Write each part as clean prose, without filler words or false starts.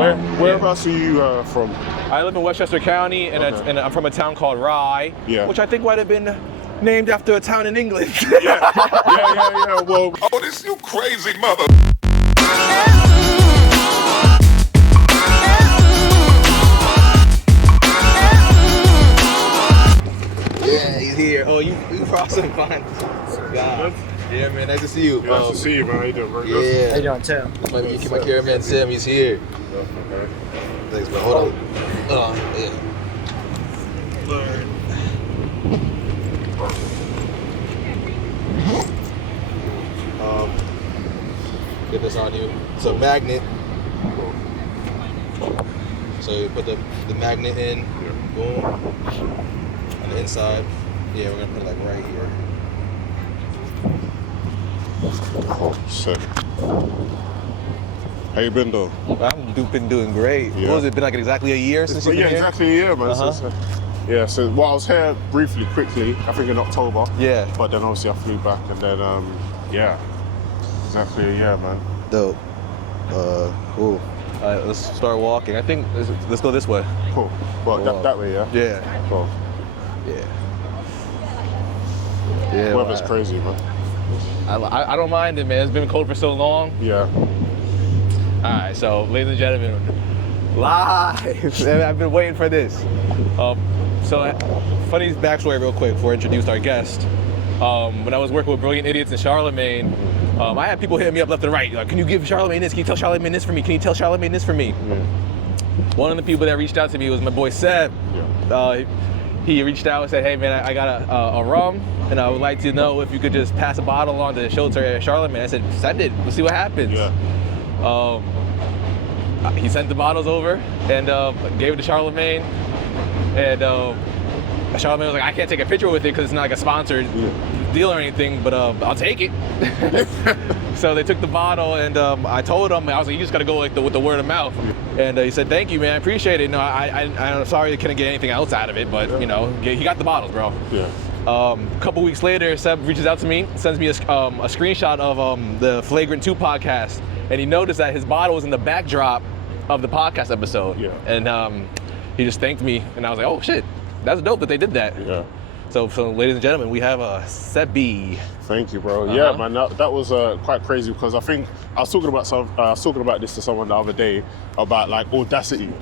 Whereabouts are you from? I live in Westchester County, and, and I'm from a town called Rye, which I think might have been named after a town in England. yeah. Well, oh, this you crazy mother. Yeah, he's here. Oh, you brought some fun. God. Yeah, man, nice to see you. Nice to see you, man. How you doing, bro? Yeah. How you doing, Tim? My cameraman, Sam, he's here. Okay. Thanks, man. Hold on. Yeah. Get this on you. It's a magnet. So you put the magnet in, boom, on the inside. Yeah, we're gonna put it like right here. Oh, sick. How you been though? I've been doing great. Yeah. What has it been, like exactly a year since you've been here? Yeah, exactly a year, man. So I was here briefly, quickly, I think in October. Yeah. But then obviously I flew back and then, exactly a year, man. Dope. Cool. All right, let's start walking. I think, let's go this way. Cool. Well, that way, yeah? Yeah. Cool. Yeah. Weather's crazy, man. I don't mind it, man. It's been cold for so long. Yeah. All right, so ladies and gentlemen, live. I've been waiting for this. So funny backstory real quick before I introduce our guest. When I was working with Brilliant Idiots in Charlemagne, I had people hitting me up left and right. Like, can you give Charlemagne this? Can you tell Charlemagne this for me? Can you tell Charlemagne this for me? Yeah. One of the people that reached out to me was my boy Seb. Yeah. He reached out and said, hey man, I got a rum, and I would like to know if you could just pass a bottle on to show to Charlemagne. I said, send it, we'll see what happens. Yeah. He sent the bottles over and gave it to Charlemagne, and Charlemagne was like, I can't take a picture with it because it's not like a sponsored deal or anything, but I'll take it. So they took the bottle, and I told him, I was like, you just gotta go like with the word of mouth. And he said, thank you, man, I appreciate it. No, I'm sorry I couldn't get anything else out of it, but you know, he got the bottles, bro. Yeah. A couple weeks later, Seb reaches out to me, sends me a screenshot of the Flagrant 2 podcast, and he noticed that his bottle was in the backdrop of the podcast episode. Yeah. And he just thanked me, and I was like, oh shit, that's dope that they did that. Yeah. So ladies and gentlemen, we have Sebby. Thank you, bro. Yeah, man, that was quite crazy because I think I was talking about this to someone the other day about like audacity,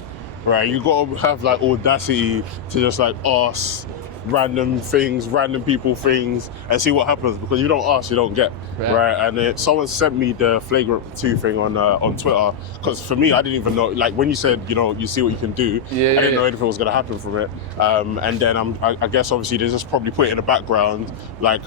right? You gotta have like audacity to just like ask random people things and see what happens, because you don't ask, you don't get, right? And someone sent me the Flagrant 2 thing on Twitter, because for me, I didn't even know, like when you said, you know, you see what you can do, I didn't know anything was gonna happen from it. And then I guess obviously they just probably put it in the background, like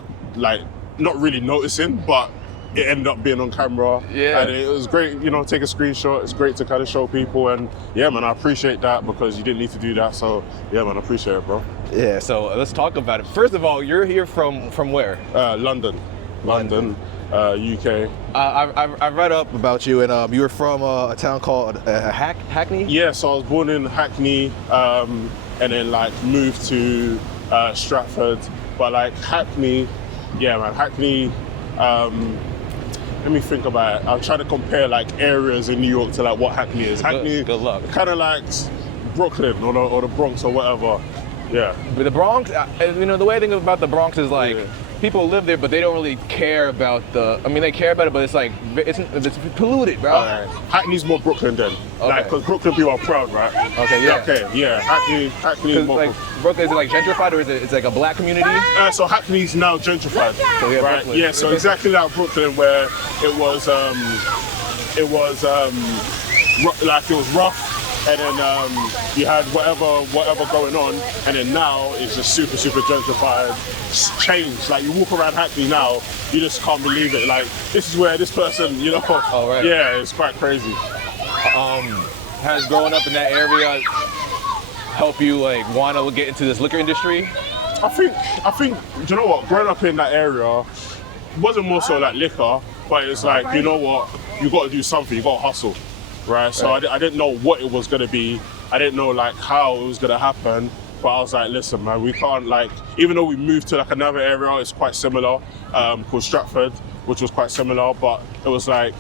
not really noticing, but it ended up being on camera. Yeah. And it was great, you know, take a screenshot. It's great to kind of show people, and yeah, man, I appreciate that because you didn't need to do that. So yeah, man, I appreciate it, bro. Yeah, so let's talk about it. First of all, you're here from where? London, UK. I read up about you, and you were from a town called Hackney? Yeah, so I was born in Hackney, and then like moved to Stratford. But like Hackney, yeah, man, Hackney, let me think about it. I'm trying to compare like areas in New York to like what Hackney is. Hackney, good luck. Kind of like Brooklyn or the Bronx or whatever. Yeah. But the Bronx, you know, the way I think about the Bronx is like, people live there, but they don't really care about they care about it, but it's like, it's polluted, bro. Hackney's more Brooklyn then. Okay. Like, because Brooklyn people are proud, right? Okay, yeah. Okay, yeah. Hackney is more like, Brooklyn, is it like gentrified, or is it like a black community? So Hackney's now gentrified, so yeah, right? Brooklyn. Yeah, so exactly like Brooklyn, where it was rough. And then you had whatever going on, and then now it's just super gentrified. It's changed. Like you walk around Hackney now, you just can't believe it. Like this is where this person, you know. Oh, right. Yeah, it's quite crazy. Has growing up in that area help you like want to get into this liquor industry? I think you know what? Growing up in that area wasn't more so like liquor, but it's like, you know what? You got to do something. You got to hustle. Right, so I didn't know what it was gonna be. I didn't know like how it was gonna happen. But I was like, listen, man, we can't like. Even though we moved to like another area, it's quite similar, called Stratford, which was quite similar. But it was like,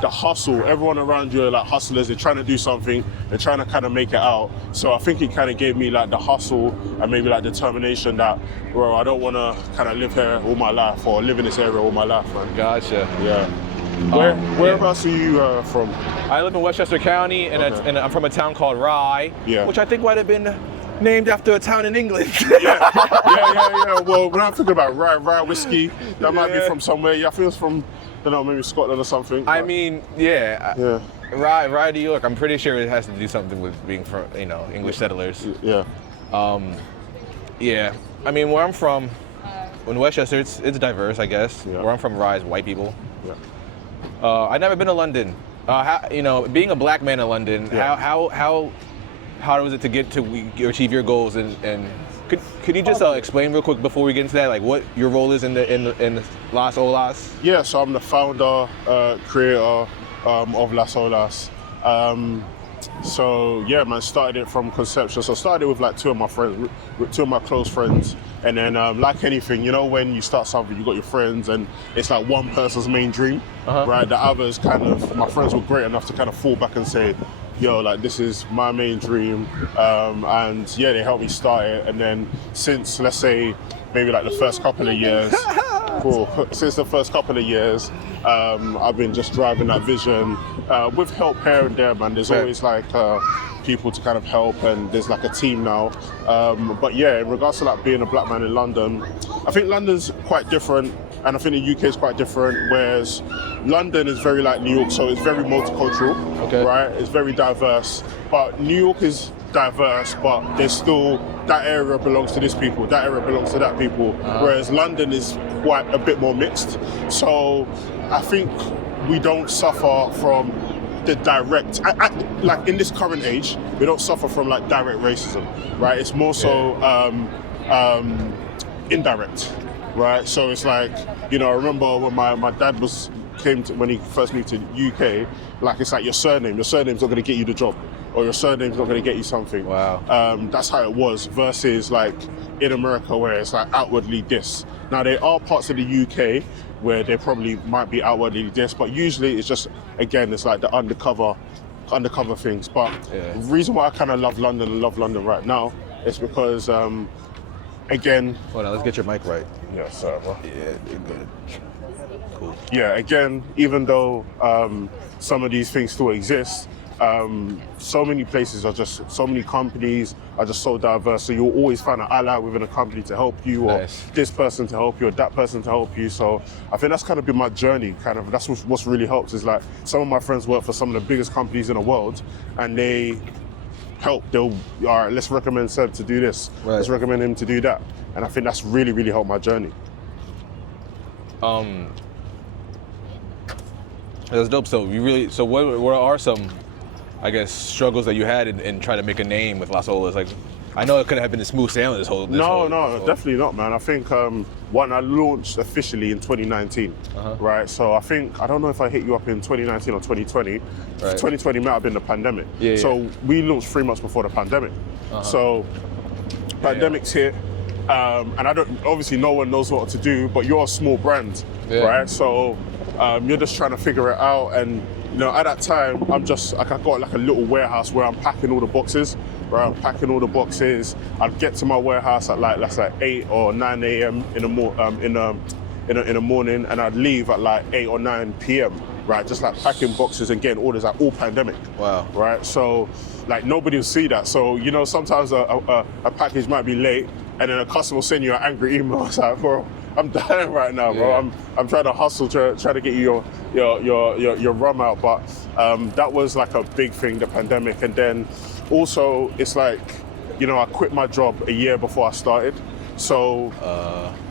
the hustle. Everyone around you are like hustlers. They're trying to do something. They're trying to kind of make it out. So I think it kind of gave me like the hustle and maybe like determination that, bro, I don't want to kind of live here all my life or live in this area all my life, man. Gotcha. Yeah. Whereabouts are you from? I live in Westchester County, and, Okay. and I'm from a town called Rye, Yeah. which I think might have been named after a town in England. Yeah. Well, when I'm thinking about rye whiskey, that might be from somewhere. Yeah, I think it's from, I don't know, maybe Scotland or something. I mean, Yeah. Rye, New York. I'm pretty sure it has to do something with being from, English settlers. Yeah. Yeah. I mean, where I'm from, in Westchester, it's diverse, I guess. Yeah. Where I'm from, Rye is white people. Yeah. I've never been to London. Being a black man in London, Yeah. how hard was it to get to achieve your goals? And could you just explain real quick before we get into that, like what your role is in Las Olas? Yeah, so I'm the founder, creator of Las Olas. So yeah, man, started it from conception. So I started it with like two of my friends, with two of my close friends. And then like anything, when you start something, you got your friends and it's like one person's main dream, right? The others my friends were great enough to kind of fall back and say, yo, like this is my main dream. And yeah, they helped me start it. And then since, let's say, maybe like the first couple of years, since the first couple of years, I've been just driving that vision with help here and there, man. There's always like people to kind of help, and there's like a team now. But yeah, in regards to like being a black man in London, I think London's quite different, and I think the UK is quite different. Whereas London is very like New York, so it's very multicultural, right? It's very diverse. But New York is diverse, but there's still that area belongs to this people, that area belongs to that people. Whereas London is quite a bit more mixed. So I think we don't suffer from the direct, like in this current age, we don't suffer from like direct racism, right? It's more so indirect, right? So it's like, I remember when my dad when he first moved to the UK, like it's like your surname's not going to get you the job, or your surname's not going to get you something. Wow. That's how it was versus like in America where it's like outwardly this. Now there are parts of the UK where they probably might be outwardly this, but usually it's just, again, it's like the undercover things. But the reason why I kind of love London right now is because, again... Hold on, let's get your mic right. Yeah, sorry, bro. Yeah, you're good. Cool. Yeah, again, even though some of these things still exist, so many companies are just so diverse, so you'll always find an ally within a company to help you, or this person to help you, or that person to help you. So I think that's kind of been my journey, that's what's really helped, is like some of my friends work for some of the biggest companies in the world, and they help, all right, let's recommend Seb to do this, let's recommend him to do that. And I think that's really, really helped my journey. That's dope. So what are some, I guess, struggles that you had in trying to make a name with Las Olas? Like, I know it couldn't have been a smooth sailing No, definitely not, man. I think one, I launched officially in 2019, right? So I don't know if I hit you up in 2019 or 2020. Right. 2020 might have been the pandemic. So we launched 3 months before the pandemic. So pandemic's hit, and obviously no one knows what to do, but you're a small brand, right? So you're just trying to figure it out, and at that time, I got like a little warehouse where I'm packing all the boxes. I'd get to my warehouse at like 8 or 9 a.m. in the morning, and I'd leave at like 8 or 9 p.m. Right, just like packing boxes and getting orders, like all pandemic. Wow. Right, so like nobody will see that. So sometimes a package might be late, and then a customer will send you an angry email. It's like, bro, I'm dying right now, bro. I'm trying to hustle, try to get you your rum out. But that was like a big thing, the pandemic. And then also it's like, I quit my job a year before I started. So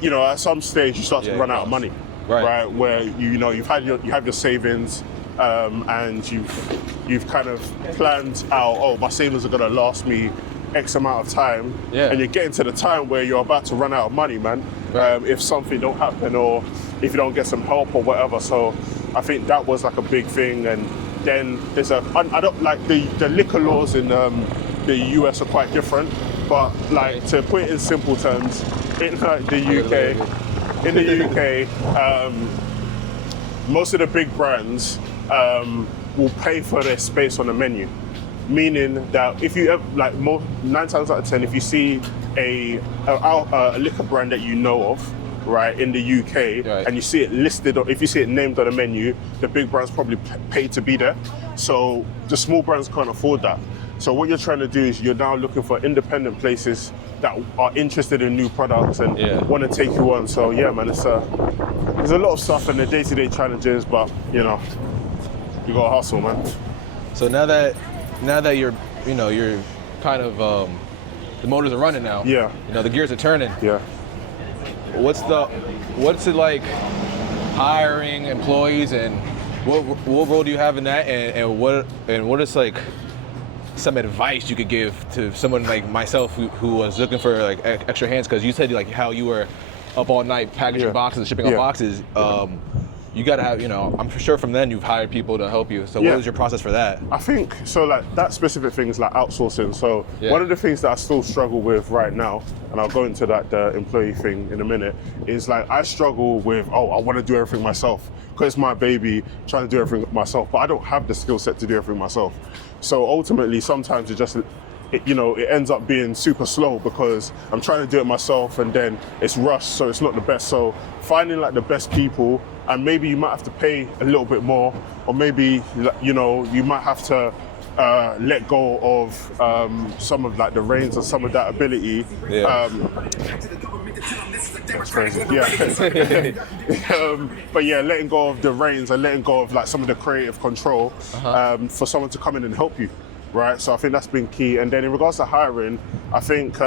at some stage you start to run out of money, right? Where you have your savings, and you've kind of planned out, oh, my savings are gonna last me X amount of time, and you're getting to the time where you're about to run out of money, man. If something don't happen, or if you don't get some help or whatever. So I think that was like a big thing. And then there's I don't like the liquor laws in the US are quite different, but like to put it in simple terms, in like the UK, most of the big brands, will pay for their space on the menu. Meaning that if you ever, like 9 times out of 10, if you see a liquor brand that you know of, right, in the UK, right, and you see it listed, or if you see it named on the menu, the big brands probably pay to be there. So the small brands can't afford that. So what you're trying to do is you're now looking for independent places that are interested in new products and want to take you on. So yeah, man, there's a lot of stuff in the day-to-day challenges, but you know, you gotta hustle, man. So now that you're kind of the motors are running now. Yeah. You know, the gears are turning. Yeah. What's it like hiring employees, and what role do you have in that, and what is like some advice you could give to someone like myself who was looking for like extra hands? Because you said like how you were up all night packaging boxes and shipping out boxes. You gotta have, I'm sure from then you've hired people to help you. So what was your process for that? I think, so like that specific thing is like outsourcing. So one of the things that I still struggle with right now, and I'll go into that the employee thing in a minute, is like I struggle with, I want to do everything myself because it's my baby, trying to do everything myself, but I don't have the skill set to do everything myself. So ultimately, sometimes it ends up being super slow because I'm trying to do it myself and then it's rushed, so it's not the best. So finding like the best people, and maybe you might have to pay a little bit more, or maybe, you might have to let go of some of like the reins and some of that ability. That's crazy. Yeah. But yeah, letting go of the reins and letting go of like some of the creative control for someone to come in and help you. Right, so I think that's been key. And then in regards to hiring, I think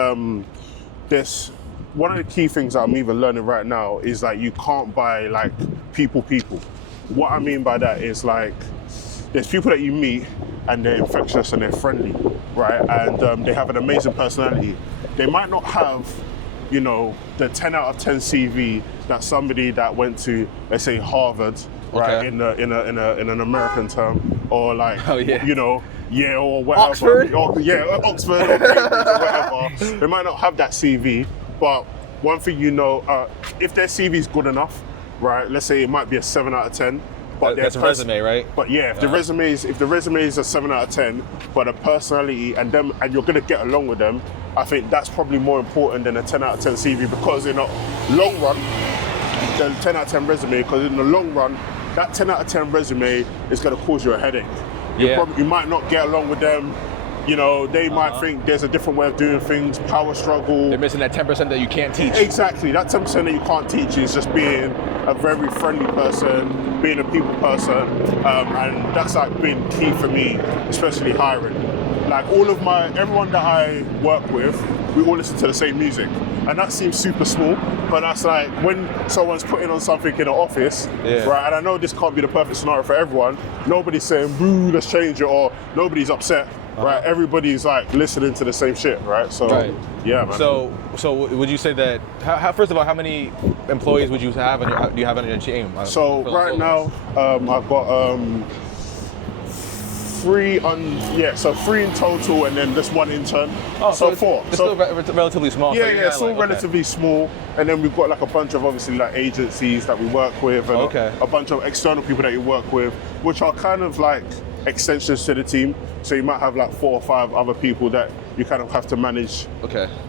there's one of the key things that I'm even learning right now is like you can't buy like people. What I mean by that is like there's people that you meet and they're infectious and they're friendly, right? And they have an amazing personality. They might not have, the 10 out of 10 CV that somebody that went to, let's say, Harvard, right, in an American term, or like, or whatever. Oxford? Oxford or Cambridge or whatever. They might not have that CV, but one thing if their CV is good enough, right, let's say it might be a 7 out of 10, but that's a resume, right? But yeah, if the resume is a 7 out of 10, but the personality and you're gonna get along with them, I think that's probably more important than a 10 out of 10 CV, because in a long run, the 10 out of 10 resume, because in the long run, that 10 out of 10 resume is gonna cause you a headache. You might not get along with them. They might think there's a different way of doing things, power struggle. They're missing that 10% that you can't teach. Exactly, that 10% that you can't teach is just being a very friendly person, being a people person, and that's like been key for me, especially hiring. Like everyone that I work with, we all listen to the same music. And that seems super small, but that's like when someone's putting on something in an office, right? And I know this can't be the perfect scenario for everyone. Nobody's saying, boo, let's change it, or nobody's upset, right? Everybody's like listening to the same shit, right? So, yeah, man. So would you say that, first of all, how many employees would you have, do you have on your team? So right now, I've got 3 in total, and then just 1 intern. Oh, so 4. It's still relatively small. Yeah, it's still relatively small. And then we've got like a bunch of obviously like agencies that we work with, and a bunch of external people that you work with, which are kind of like extensions to the team. So you might have like 4 or 5 other people that you kind of have to manage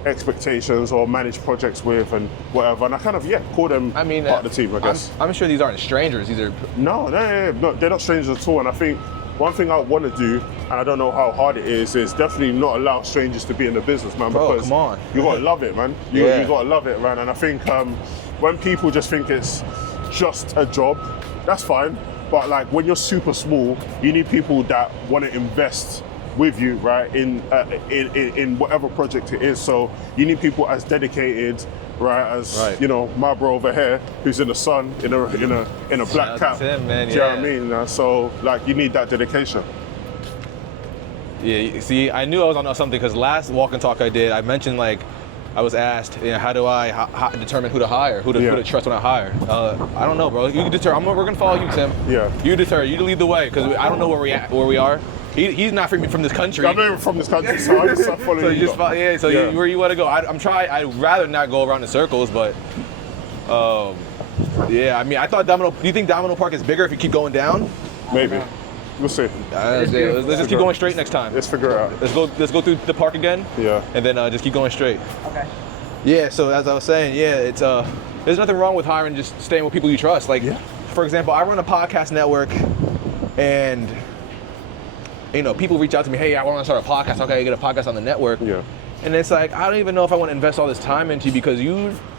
expectations or manage projects with and whatever. And I kind of call them part of the team, I guess. I'm sure these aren't strangers. These are no, they're not strangers at all. And I think one thing I want to do, and I don't know how hard it is definitely not allow strangers to be in the business, man. Because come on. You gotta love it, man. You gotta love it, man. And I think when people just think it's just a job, that's fine. But like when you're super small, you need people that want to invest with you, right, in whatever project it is. So you need people as dedicated, right, as my bro over here, who's in the sun in a black cap. Him, man. Do you know what I mean? So like you need that dedication. Yeah. See, I knew I was on something because last walk and talk I did, I mentioned like I was asked, how do I determine who to hire, who to trust when I hire? I don't know, bro. You can deter. We're gonna follow you, Tim. Yeah. You deter. You lead the way, because I don't know where we are. He's not from this country. I'm not even from this country, so I just following you. Where you want to go? I'd rather not go around in circles, but I mean, I thought do you think Domino Park is bigger if you keep going down? Maybe. We'll see. Let's just keep going straight next time. Let's figure it out. Let's go through the park again. Yeah. And then just keep going straight. Okay. Yeah. So as I was saying, yeah, it's there's nothing wrong with hiring, just staying with people you trust. Like, for example, I run a podcast network, and people reach out to me, hey, I want to start a podcast. How can I get a podcast on the network? Yeah. And it's like, I don't even know if I want to invest all this time into you because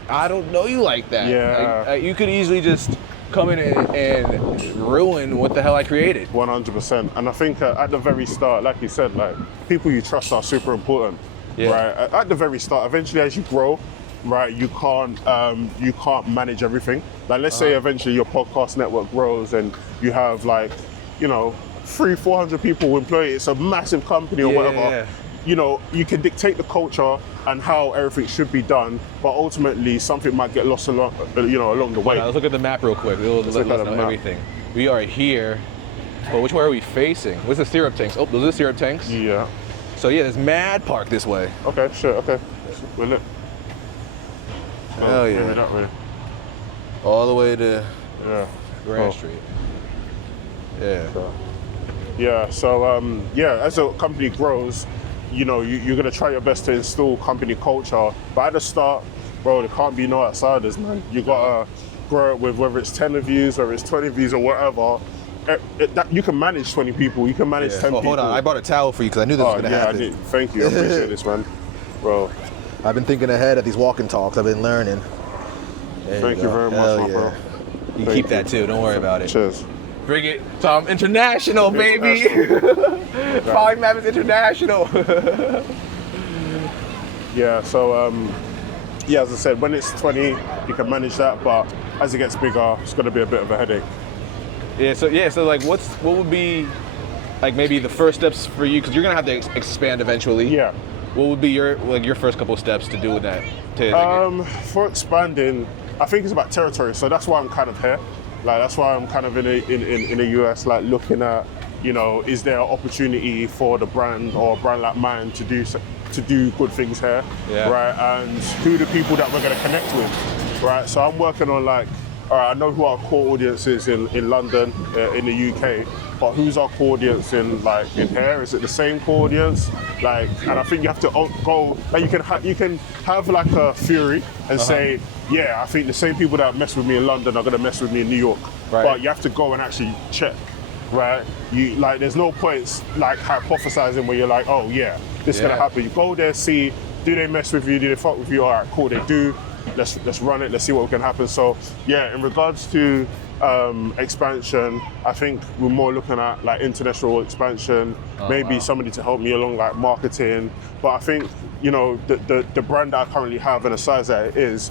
I don't know you like that. Yeah. Like, you could easily just come in and ruin what the hell I created. 100%. And I think at the very start, like you said, like people you trust are super important. Yeah. Right. At the very start, eventually as you grow, right, you can't manage everything. Like let's say eventually your podcast network grows and you have like, 300-400 people who employ it. It's a massive company or whatever. Yeah. You can dictate the culture and how everything should be done, but ultimately something might get lost along the way. Let's look at the map real quick. It'll let us know everything. We are here. Well, which way are we facing? Where's the syrup tanks? Oh, those are the syrup tanks. Yeah. So yeah, there's mad park this way. Okay, sure, okay. Well, look. Hell yeah. Maybe that way. All the way to Cool. Grand Street. Yeah. Yeah, so as a company grows, you're gonna try your best to instill company culture. But at the start, bro, there can't be no outsiders, man. You gotta grow it with whether it's 10 views, whether it's 20 views or whatever. You can manage 20 people, you can manage 10 people. Hold on, I brought a towel for you because I knew this was gonna happen. I did. Thank you, I appreciate this, man. Bro. I've been thinking ahead at these walking talks. I've been learning. Thank you very much, my bro. You keep that too, don't worry about it. Cheers. Bring it, Tom. International, baby. Polymaf is international. Yeah, so as I said, when it's 20, you can manage that, but as it gets bigger, it's gonna be a bit of a headache. So like what would be like maybe the first steps for you, because you're gonna have to expand eventually. Yeah. What would be your first couple of steps to do with that? For expanding, I think it's about territory, so that's why I'm kind of here. Like that's why I'm kind of in the US, like looking at, is there an opportunity for the brand or a brand like mine to do good things here, right? And who are the people that we're going to connect with, right? So I'm working on like, all right, I know who our core audience is in London, in the UK, but who's our core audience in here? Is it the same core audience? Like, and I think you have to go, like you can have like a theory and say, yeah, I think the same people that mess with me in London are gonna mess with me in New York. Right. But you have to go and actually check, right? There's no points like hypothesizing where you're like, oh yeah, this is gonna happen. You go there, see, do they mess with you? Do they fuck with you? All right, cool, they do. Let's run it. Let's see what can happen. So yeah, in regards to expansion, I think we're more looking at like international expansion. Maybe somebody to help me along like marketing. But I think the brand that I currently have and the size that it is,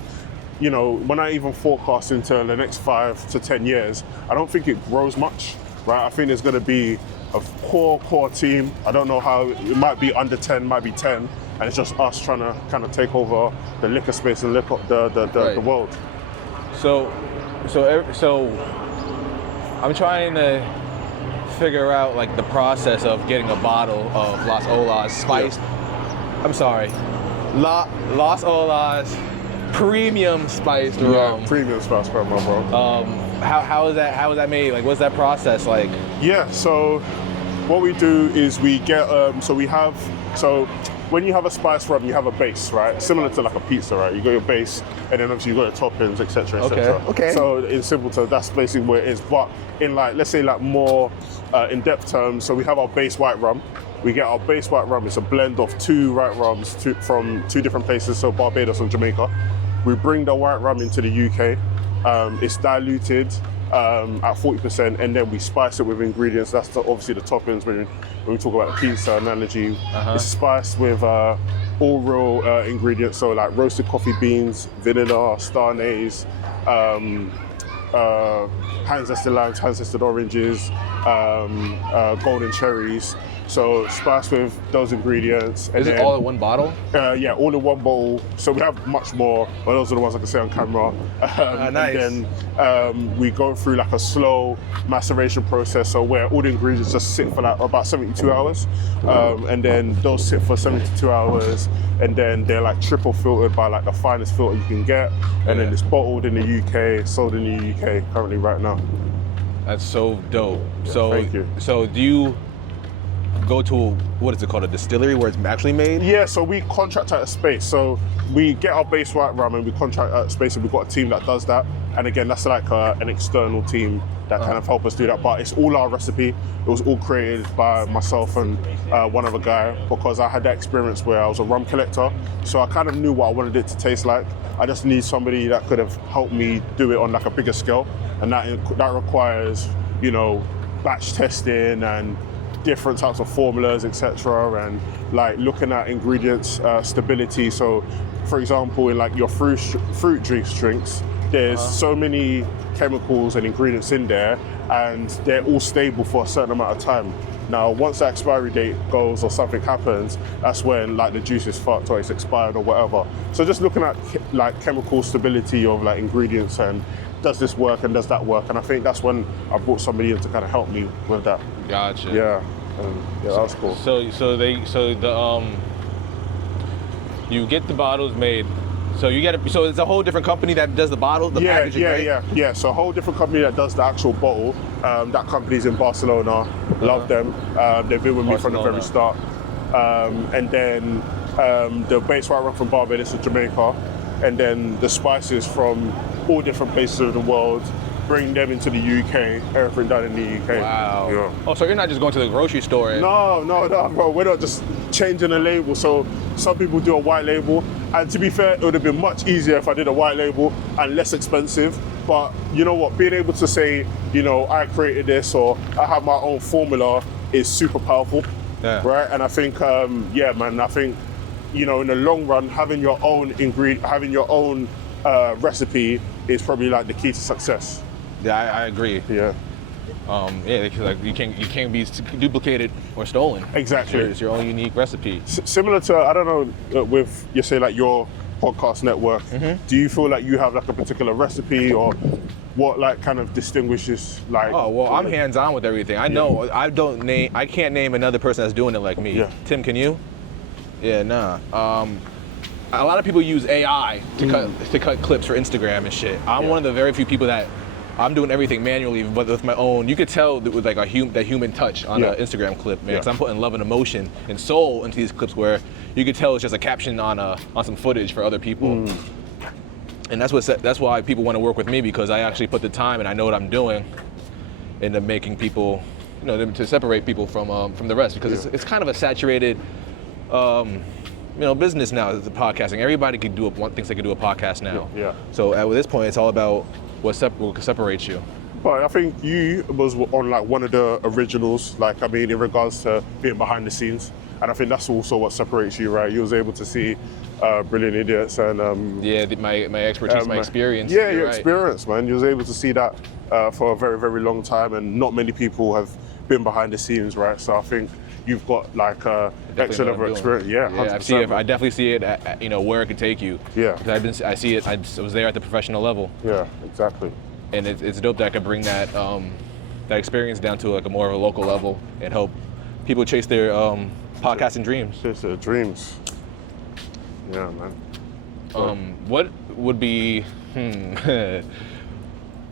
when I even forecast into the next 5 to 10 years, I don't think it grows much, right? I think there's going to be a core team. I don't know how, it might be under 10, might be 10, and it's just us trying to kind of take over the liquor space and the world. So I'm trying to figure out like the process of getting a bottle of Los Olas spiced. I'm sorry, Los Olas premium spiced rum. Premium spiced rum, bro. How is that made? Like, what's that process like? Yeah, so what we do is we get when you have a spiced rum, you have a base, right? Similar to like a pizza, right? You got your base, and then obviously you got your toppings, etc., etc. Okay. So in simple terms, that's basically what it is. But in like, let's say like more in-depth terms, so we have our base white rum. We get our base white rum. It's a blend of 2 white rums from 2 different places, so Barbados and Jamaica. We bring the white rum into the UK. It's diluted at 40%, and then we spice it with ingredients. That's obviously the toppings when we talk about the pizza analogy. It's spiced with all real ingredients, so like roasted coffee beans, vanilla, star anise, hand-zested limes, hand-zested oranges, golden cherries. So spiced with those ingredients. Is it all in one bottle? Yeah, all in one bowl. So we have much more, but those are the ones I can say on camera. Nice. And then we go through like a slow maceration process, so where all the ingredients just sit for like about 72 hours. And then those sit for 72 hours, and then they're like triple filtered by like the finest filter you can get. And then it's bottled in the UK, sold in the UK currently right now. That's so dope. Thank you. So do you go to, what is it called, a distillery where it's actually made? Yeah, so we contract out a space. So we get our base white rum and we contract out a space, and we've got a team that does that. And again, that's like an external team that kind of help us do that. But it's all our recipe. It was all created by myself and one other guy, because I had that experience where I was a rum collector. So I kind of knew what I wanted it to taste like. I just need somebody that could have helped me do it on like a bigger scale. And that requires, you know, batch testing and different types of formulas, etc., and like looking at ingredients stability. So, for example, in like your fruit juice drinks, there's so many chemicals and ingredients in there, and they're all stable for a certain amount of time. Now, once the expiry date goes or something happens, that's when like the juice is fucked or it's expired or whatever. So just looking at like chemical stability of like ingredients and does this work and does that work? And I think that's when I brought somebody in to kind of help me with that. Gotcha. Yeah, that was cool. So you get the bottles made. So so it's a whole different company that does the bottle, the packaging, right? Yeah. So a whole different company that does the actual bottle. That company's in Barcelona. Love them. They've been with me from the very start. And then the base white rum from Barbados and Jamaica, and then the spices from all different places of the world. Bring them into the UK, everything done in the UK. Wow. Yeah. Oh, so you're not just going to the grocery store? No, bro. We're not just changing the label. So some people do a white label, and to be fair, it would have been much easier if I did a white label and less expensive. But you know what? Being able to say, you know, I created this or I have my own formula is super powerful, right? And I think, I think, you know, in the long run, having your own recipe is probably like the key to success. Yeah, I agree. Yeah. Like you can't be duplicated or stolen. Exactly. It's your own unique recipe. Similar to, I don't know, with you say like your podcast network, do you feel like you have like a particular recipe or what like kind of distinguishes like? Oh well, I'm hands-on with everything. I know I can't name another person that's doing it like me. Yeah. Tim, can you? Yeah, nah. A lot of people use AI to cut clips for Instagram and shit. I'm one of the very few people that I'm doing everything manually, but with my own. You could tell that with like that human touch on an Instagram clip, man. Because I'm putting love and emotion and soul into these clips, where you could tell it's just a caption on some footage for other people. And that's why people want to work with me, because I actually put the time and I know what I'm doing into making people, you know, to separate people from the rest, because it's kind of a saturated. You know, business now is the podcasting. Everybody thinks they can do a podcast now. Yeah. So at this point, it's all about what separates you. But I think you was on like one of the originals, like I mean, in regards to being behind the scenes, and I think that's also what separates you, right? You was able to see Brilliant Idiots and my expertise, my experience. Yeah, your experience, man. You was able to see that for a very, very long time, and not many people have been behind the scenes, right? So I think you've got like extra level experience. Yeah, 100%. I definitely see it at, you know, where it could take you. Yeah. Because I see it. I was there at the professional level. Yeah, exactly. And it's dope that I could bring that experience down to like a more of a local level and help people chase their podcasting dreams. Chase their dreams. Yeah, man. What would be?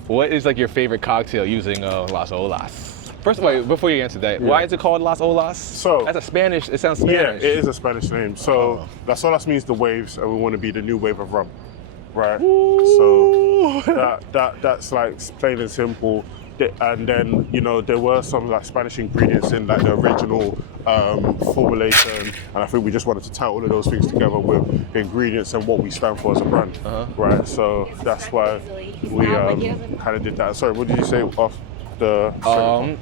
What is like your favorite cocktail using Las Olas? First of all, before you answer that, why is it called Las Olas? So that's a Spanish. It sounds Spanish. Yeah, it is a Spanish name. So Las Olas means the waves, and we want to be the new wave of rum, right? Ooh. So that's like plain and simple. And then, you know, there were some like Spanish ingredients in like the original formulation, and I think we just wanted to tie all of those things together with the ingredients and what we stand for as a brand, right? So that's why we kind of did that. Sorry, what did you say off the?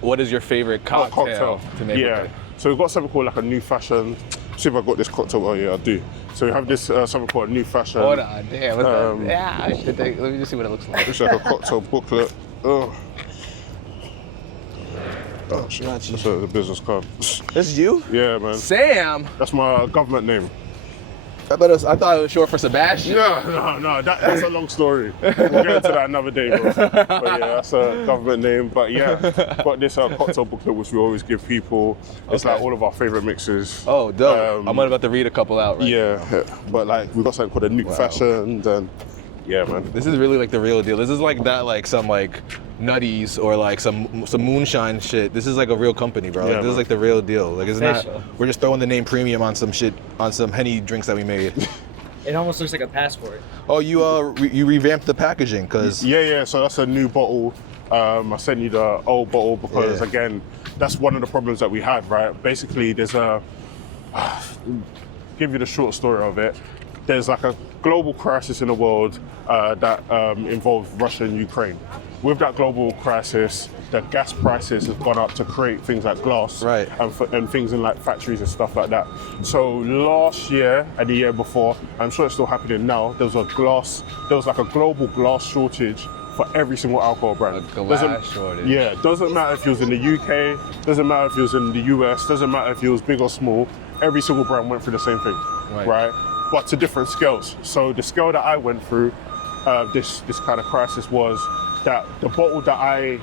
What is your favorite cocktail to make? Yeah, so we've got something called like a new fashion. See if I got this cocktail. Oh yeah, I do. So we have this something called a new fashion. Hold on, damn. Let me just see what it looks like. It's like a cocktail booklet. Oh shit. That's the business card. This is you? Yeah, man. Sam? That's my government name. I thought it was short for Sebastian. No. That's a long story. We'll get into that another day, bro. But yeah, that's a government name. But yeah, got this cocktail booklet which we always give people. It's like all of our favorite mixes. Oh, dope. I'm about to read a couple out right now. But like we've got something called a Nuke Fashion, and Yeah, man. This is really like the real deal. This is like not like some like nutties or like some moonshine shit. This is like a real company, bro. Yeah, Like, this is man. like the real deal. Like it's Official. not. We're just throwing the name premium on some shit, on some Henny drinks that we made. It almost looks like a passport. Oh, you you revamped the packaging because Yeah. So that's a new bottle. I sent you the old bottle because again, that's one of the problems that we had, right? Basically, there's a give you the short story of it. There's like a global crisis in the world that involves Russia and Ukraine. With that global crisis, the gas prices have gone up to create things like glass, Right. and things in like factories and stuff like that. So last year and the year before, I'm sure it's still happening now. There was like a global glass shortage for every single alcohol brand. A glass shortage. Yeah, doesn't matter if it was in the UK, doesn't matter if it was in the US, doesn't matter if it was big or small. Every single brand went through the same thing, right? But to different scales. So the scale that I went through, this kind of crisis was that the bottle that I,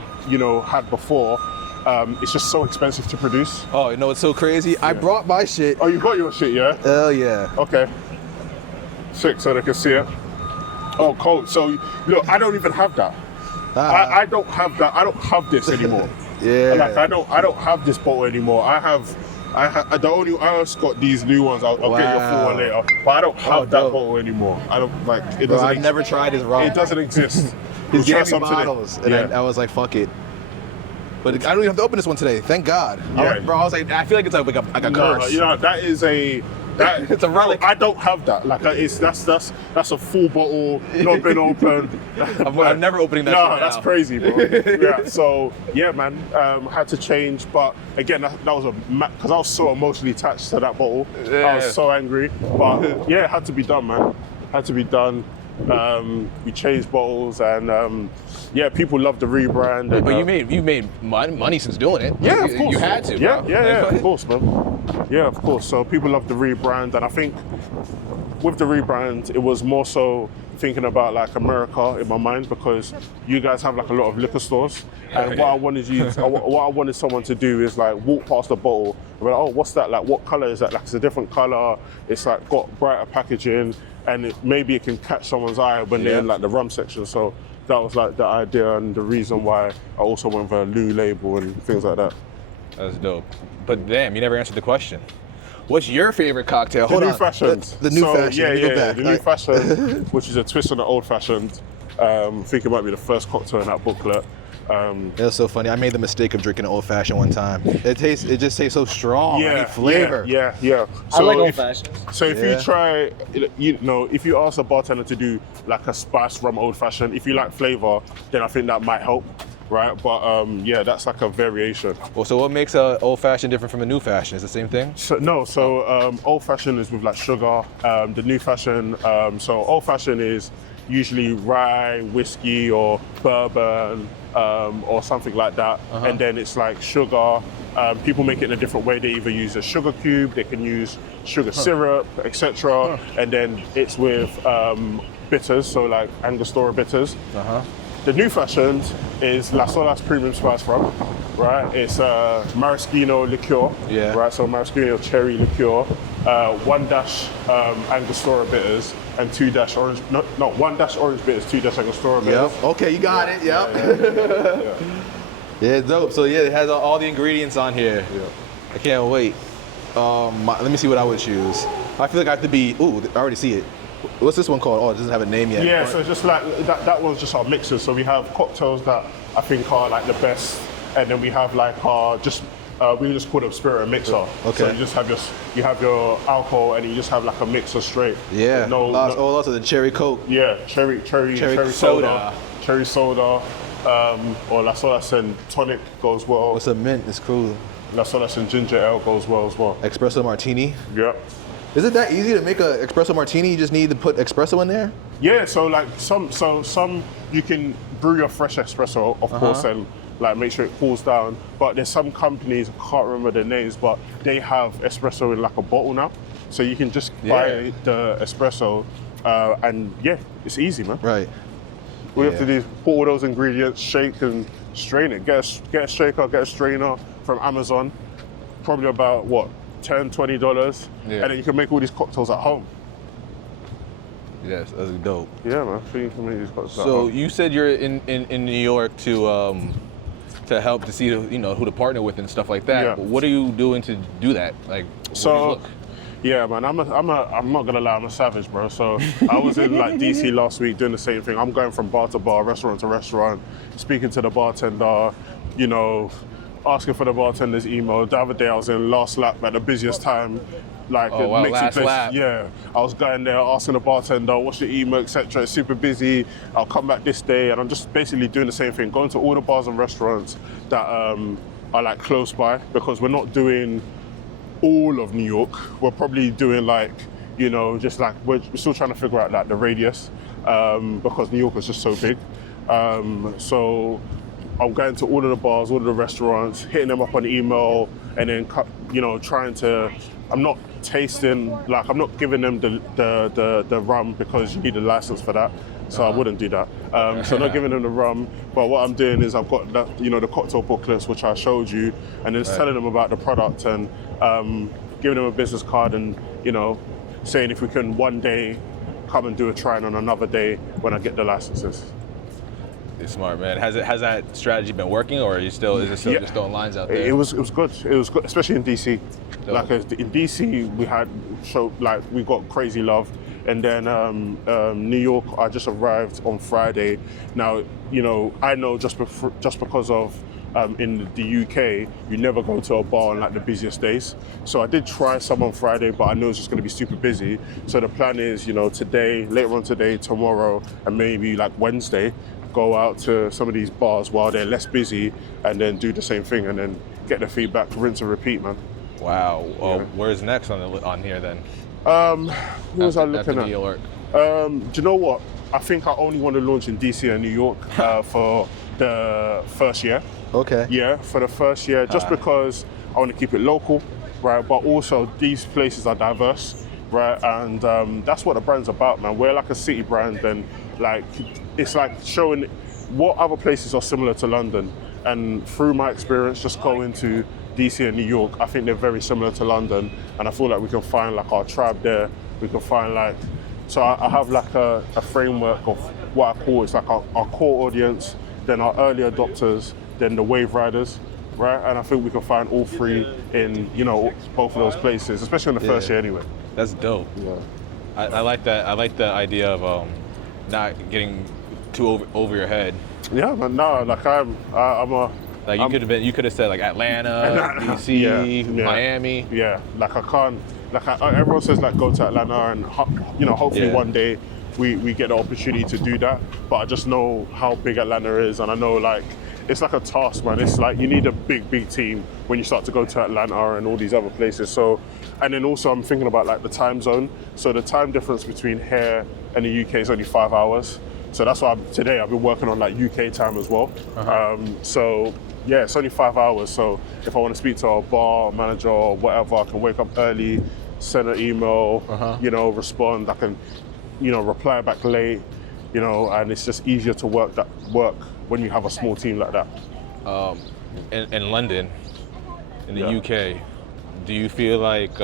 had before, it's just so expensive to produce. Oh, you know what's so crazy? I brought my shit. Oh, you got your shit, yeah? Hell yeah. Okay. Sick, so they can see it. Oh, cold. So look, I don't even have that. I don't have that. I don't have this anymore. Yeah. Like I don't have this bottle anymore. I just got these new ones. I'll get your full one later. But I don't have that dope. bottle anymore. I don't like it. Bro, Doesn't. I've never tried this rum. It doesn't exist. He We'll try gave me some today. bottles, and I was like, fuck it. But I don't even have to open this one today. Thank God. Yeah. Bro, I was like, I feel like it's like a curse. That is a. It's a relic. I don't have that. Like that's a full bottle, not been opened. I'm never opening that No, shit that's now. crazy, bro. Yeah. So yeah, man, had to change, but again, that was because I was so emotionally attached to that bottle. I was so angry, but yeah, it had to be done, man. Had to be done. We changed bottles, and yeah, people love the rebrand. And, But you made money since doing it. yeah, of course. You had to. Yeah, bro. yeah, of course, man. Yeah, of course. So people love the rebrand, and I think with the rebrand, it was more so thinking about like America in my mind because you guys have like a lot of liquor stores, and what I wanted someone to do is like walk past the bottle and be like, oh, what's that? Like, what color is that? Like, it's a different color. It's like got brighter packaging, and maybe it can catch someone's eye when they're in like the rum section. So that was like the idea and the reason why I also went for a Lou label and things like that. That's dope. But damn, you never answered the question. What's your favorite cocktail? The Hold new on. fashions. The new fashion. Yeah, Let me go yeah, back. the new fashion, which is a twist on the old fashioned. I think it might be the first cocktail in that booklet. It was so funny. I made the mistake of drinking an old fashioned one time. It just tastes so strong. I Yeah, need flavor. Yeah. I like old if- fashions. So if Yeah. you try, if you ask a bartender to do like a spice rum old fashioned, if you like flavor, then I think that might help, right? But yeah, that's like a variation. Well, so what makes a old fashioned different from a new fashion? Is it the same thing? So old fashioned is with like sugar. The new fashion, so old fashioned is usually rye, whiskey, or bourbon, or something like that. And then it's like sugar. People make it in a different way. They either use a sugar cube, they can use sugar syrup, etc. And then it's with bitters, so like Angostura bitters. The new fashioned is Las Olas Premium Spice Rum, right? It's maraschino liqueur, Yeah. right? So maraschino cherry liqueur, 1- Angostura bitters, and 2- orange. No, 1- orange bitters, 2- Angostura bitters. Yep. Okay, you got it. Yep. Yeah, dope. So yeah, it has all the ingredients on here. Yeah. I can't wait. Let me see what I would choose. I feel like I have to be. Ooh, I already see it. What's this one called? Oh, it doesn't have a name yet. Yeah, so just like that one's just our mixers. So we have cocktails that I think are like the best, and then we have like our we just call them spirit and mixer. Okay. So you just have your alcohol and you just have like a mixer straight. Yeah. Also the cherry coke. Yeah, cherry soda, cherry soda, or Las Olas and tonic goes well. What's a mint? It's cool. Las Olas and ginger ale goes well as well. Espresso martini. Yep. Is it that easy to make an espresso martini? You just need to put espresso in there? Yeah, so like some you can brew your fresh espresso, of course, and like make sure it cools down. But there's some companies, I can't remember their names, but they have espresso in like a bottle now. So you can just buy the espresso, and yeah, it's easy, man. Right. All you have to do is put all those ingredients, shake and strain it. Get a shaker, get a strainer from Amazon. Probably about what, $10, $20, Yeah. and then you can make all these cocktails at home. Yes, that's dope. Yeah, man. Feeding communities got that. So you said you're in New York to help to see who to partner with and stuff like that. Yeah. But what are you doing to do that? Like, So, yeah, man, I'm not gonna lie, I'm a savage, bro. So I was in like DC last week doing the same thing. I'm going from bar to bar, restaurant to restaurant, speaking to the bartender, asking for the bartender's email. The other day I was in Last Lap at the busiest time, like Last Lap. Yeah, I was going there asking the bartender, what's your email, etc. It's super busy. I'll come back this day, and I'm just basically doing the same thing, going to all the bars and restaurants that are like close by, because we're not doing all of New York. We're probably doing like, just like we're still trying to figure out like the radius, because New York is just so big. So I'm going to all of the bars, all of the restaurants, hitting them up on email, and then trying to. I'm not tasting, like I'm not giving them the rum, because you need a license for that. So I wouldn't do that. So I'm not giving them the rum, but what I'm doing is I've got the cocktail booklets, which I showed you, and then telling them about the product, and giving them a business card, and saying if we can one day come and do a try on another day when I get the licenses. You're smart, man. Has that strategy been working, or is it still just throwing lines out there? It was good. It was good, especially in DC. Dope. Like in DC, we got crazy love. And then New York, I just arrived on Friday. Now, I know just because of in the UK, you never go to a bar on like the busiest days. So I did try some on Friday, but I know it's just going to be super busy. So the plan is, today, later on today, tomorrow, and maybe like Wednesday, go out to some of these bars while they're less busy, and then do the same thing, and then get the feedback, rinse and repeat, man. Wow. Where's next on here then? Who was I looking at? New York. Do you know what? I think I only want to launch in DC and New York for the first year. Okay. Yeah, for the first year, just because I want to keep it local, right? But also these places are diverse, right? And that's what the brand's about, man. We're like a city brand, and like it's like showing what other places are similar to London. And through my experience, just going to DC and New York, I think they're very similar to London, and I feel like we can find like our tribe there. We can find like, so I have like a framework of what I call, it's like our core audience, then our early adopters, then the wave riders, right? And I think we can find all three in both of those places, especially in the first year anyway. That's dope. Yeah. I like that. I like the idea of not getting too over your head. Yeah, but no, like I'm a. Like you could have said like Atlanta, DC, Miami. Yeah, like I can't. Like everyone says, like go to Atlanta, and hopefully one day we get the opportunity to do that. But I just know how big Atlanta is, and I know like it's like a task, man. It's like you need a big team when you start to go to Atlanta and all these other places. So, and then also I'm thinking about like the time zone. So the time difference between here and the UK is only 5 hours. So that's why today I've been working on like UK time as well. So yeah, it's only 5 hours. So if I want to speak to a bar manager or whatever, I can wake up early, send an email, respond. I can, reply back late, and it's just easier to work when you have a small team like that. In London, in the UK, do you feel like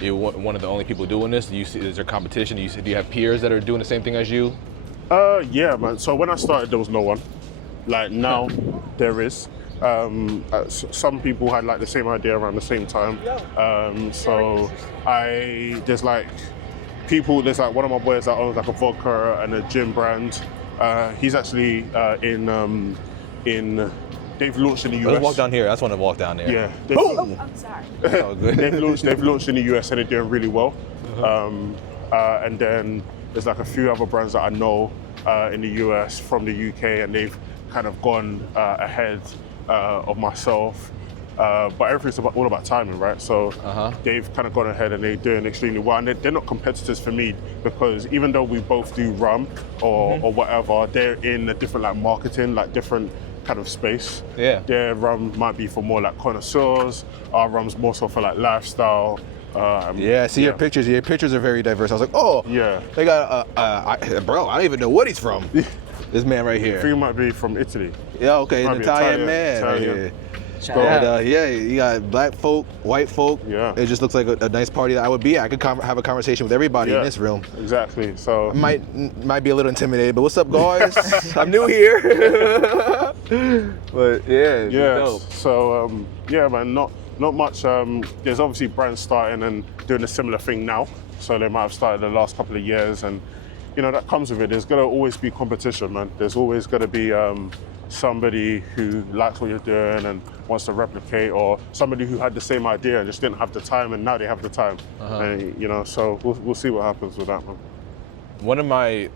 you're one of the only people doing this? Is there competition? Do you have peers that are doing the same thing as you? Yeah, man. So when I started, there was no one. Like now, there is. Some people had like the same idea around the same time. There's like one of my boys that owns like a vodka and a gin brand. He's actually they've launched in the US. Let's walk down here. I just want to walk down there. Yeah. I'm sorry. They've launched in the US and they're doing really well. And then there's like a few other brands that I know in the US from the UK, and they've kind of gone ahead of myself. But everything's all about timing, right? So they've kind of gone ahead and they're doing extremely well. And they're not competitors for me, because even though we both do rum or whatever, they're in a different like marketing, like different kind of space. Yeah. Their rum might be for more like connoisseurs. Our rum's more so for like lifestyle. Your pictures. Your pictures are very diverse. I was like, oh, yeah. They got bro. I don't even know what he's from. This man right here. I think he might be from Italy. Yeah, okay, an Italian man. Italian. Right here. Shout Go. out. And you got black folk, white folk. Yeah. It just looks like a nice party that I would be at. I could have a conversation with everybody in this room. Exactly. So Might be a little intimidated, but what's up, guys? I'm new here. But yeah, it's dope. So man, not much. There's obviously brands starting and doing a similar thing now. So they might have started the last couple of years, and that comes with it. There's gonna always be competition, man. There's always gonna be somebody who likes what you're doing and wants to replicate, or somebody who had the same idea and just didn't have the time, and now they have the time. And so we'll see what happens with that, man. One of my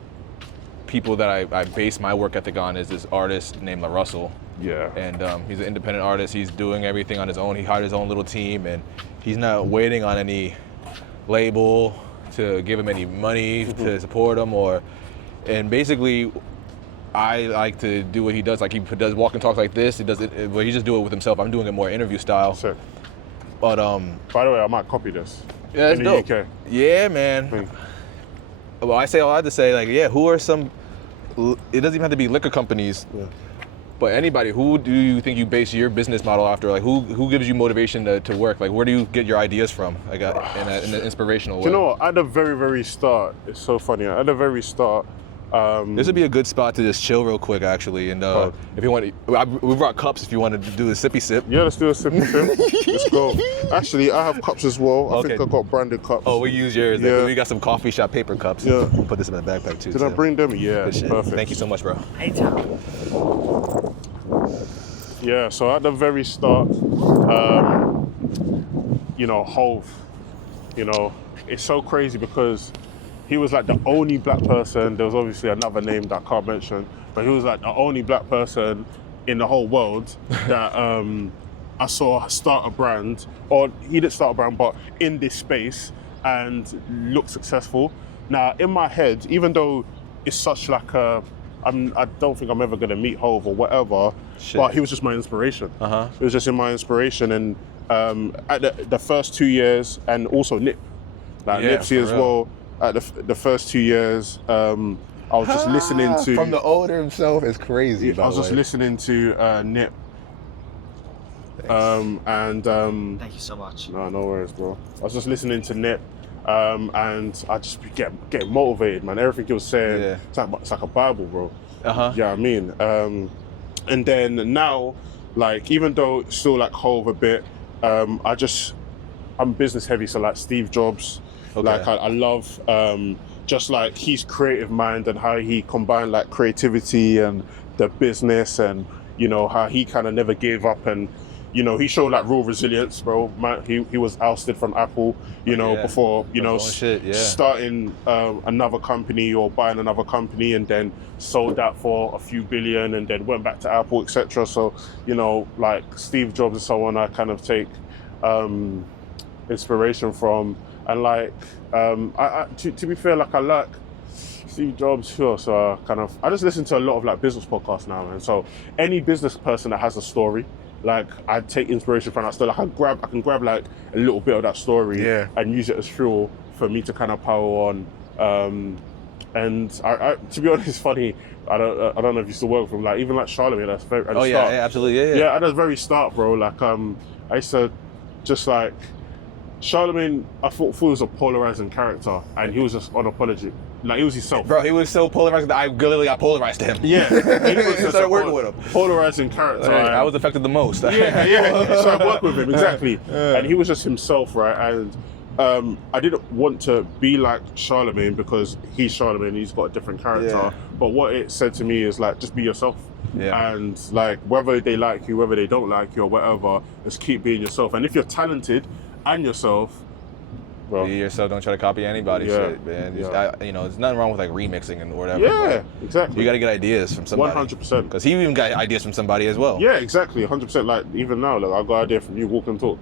people that I base my work ethic on is this artist named LaRussell. Yeah. And he's an independent artist. He's doing everything on his own. He hired his own little team, and he's not waiting on any label to give him any money to support him, and basically I like to do what he does. Like he does walk and talk like this. He does it, but he just do it with himself. I'm doing it more interview style. Sick. But by the way, I might copy this. Yeah, that's in the dope. UK. Yeah, man. Well, I say all I had to say, like, who are some? It doesn't even have to be liquor companies. Yeah. But anybody, who do you think you base your business model after? Like, who gives you motivation to work? Like, where do you get your ideas from? Like, in an inspirational way. Do you know what? At the very, very start, it's so funny. At the very start, this would be a good spot to just chill real quick, actually. And if you want, we brought cups if you want to do the sippy sip. Yeah, let's do a sip. Let's go. Actually, I have cups as well. I think I got branded cups. Oh, we use yours. Yeah. We got some coffee shop paper cups. Yeah. We'll put this in the backpack too. Did I bring them? Yeah, Good shit. perfect. Thank you so much, bro. Anytime. Yeah, so at the very start, Hove, it's so crazy because he was like the only black person. There was obviously another name that I can't mention, but he was like the only black person in the whole world that I saw start a brand, or he didn't start a brand, but in this space and look successful. Now, in my head, even though it's such like I don't think I'm ever gonna meet Hove or whatever, but he was just my inspiration. It was just in my inspiration, and at the first 2 years, and also Nipsey as well. At the first 2 years, I was just listening to. From the owner himself is crazy. I was just listening to Nip. Thank you so much. No worries, bro. I was just listening to Nip, and I just get motivated, man. Everything he was saying, it's like a Bible, bro. Yeah, I mean. And then now, like, even though it's still like Hove a bit, I'm business heavy, so like Steve Jobs. Okay. Like I love just like his creative mind and how he combined like creativity and the business, and how he kind of never gave up, and he showed like real resilience, bro. Man, he was ousted from Apple, before starting another company or buying another company, and then sold that for a few billion, and then went back to Apple, etc. So like Steve Jobs is someone I kind of take inspiration from. And like, to be fair, like I like Steve Jobs, sure. So I just listen to a lot of like business podcasts now, man. So any business person that has a story, like I take inspiration from that story. Like I can grab like a little bit of that story and use it as fuel for me to kind of power on. And I to be honest, it's funny. I don't know if you still work with him. Like even like Charlemagne, that's very. At the start, absolutely, yeah. At the very start, bro. Like I used to just like. Charlemagne, I thought he was a polarizing character, and he was just unapologetic. Like he was himself. Bro, he was so polarizing that I literally got polarized to him. Yeah, he was just started working with him. Polarizing character. Like, I was affected the most. So I worked with him exactly, and he was just himself, right? And I didn't want to be like Charlemagne because he's Charlemagne. He's got a different character. Yeah. But what it said to me is like, just be yourself. Yeah. And like whether they like you, whether they don't like you, or whatever, just keep being yourself. And if you're talented and yourself, bro. Be yourself, don't try to copy anybody, shit, man. There's nothing wrong with like remixing and whatever. Yeah, exactly. You gotta get ideas from somebody. 100%. Because he even got ideas from somebody as well. Yeah, exactly, 100%. Like even now, like I got an idea from you, Walk and Talk.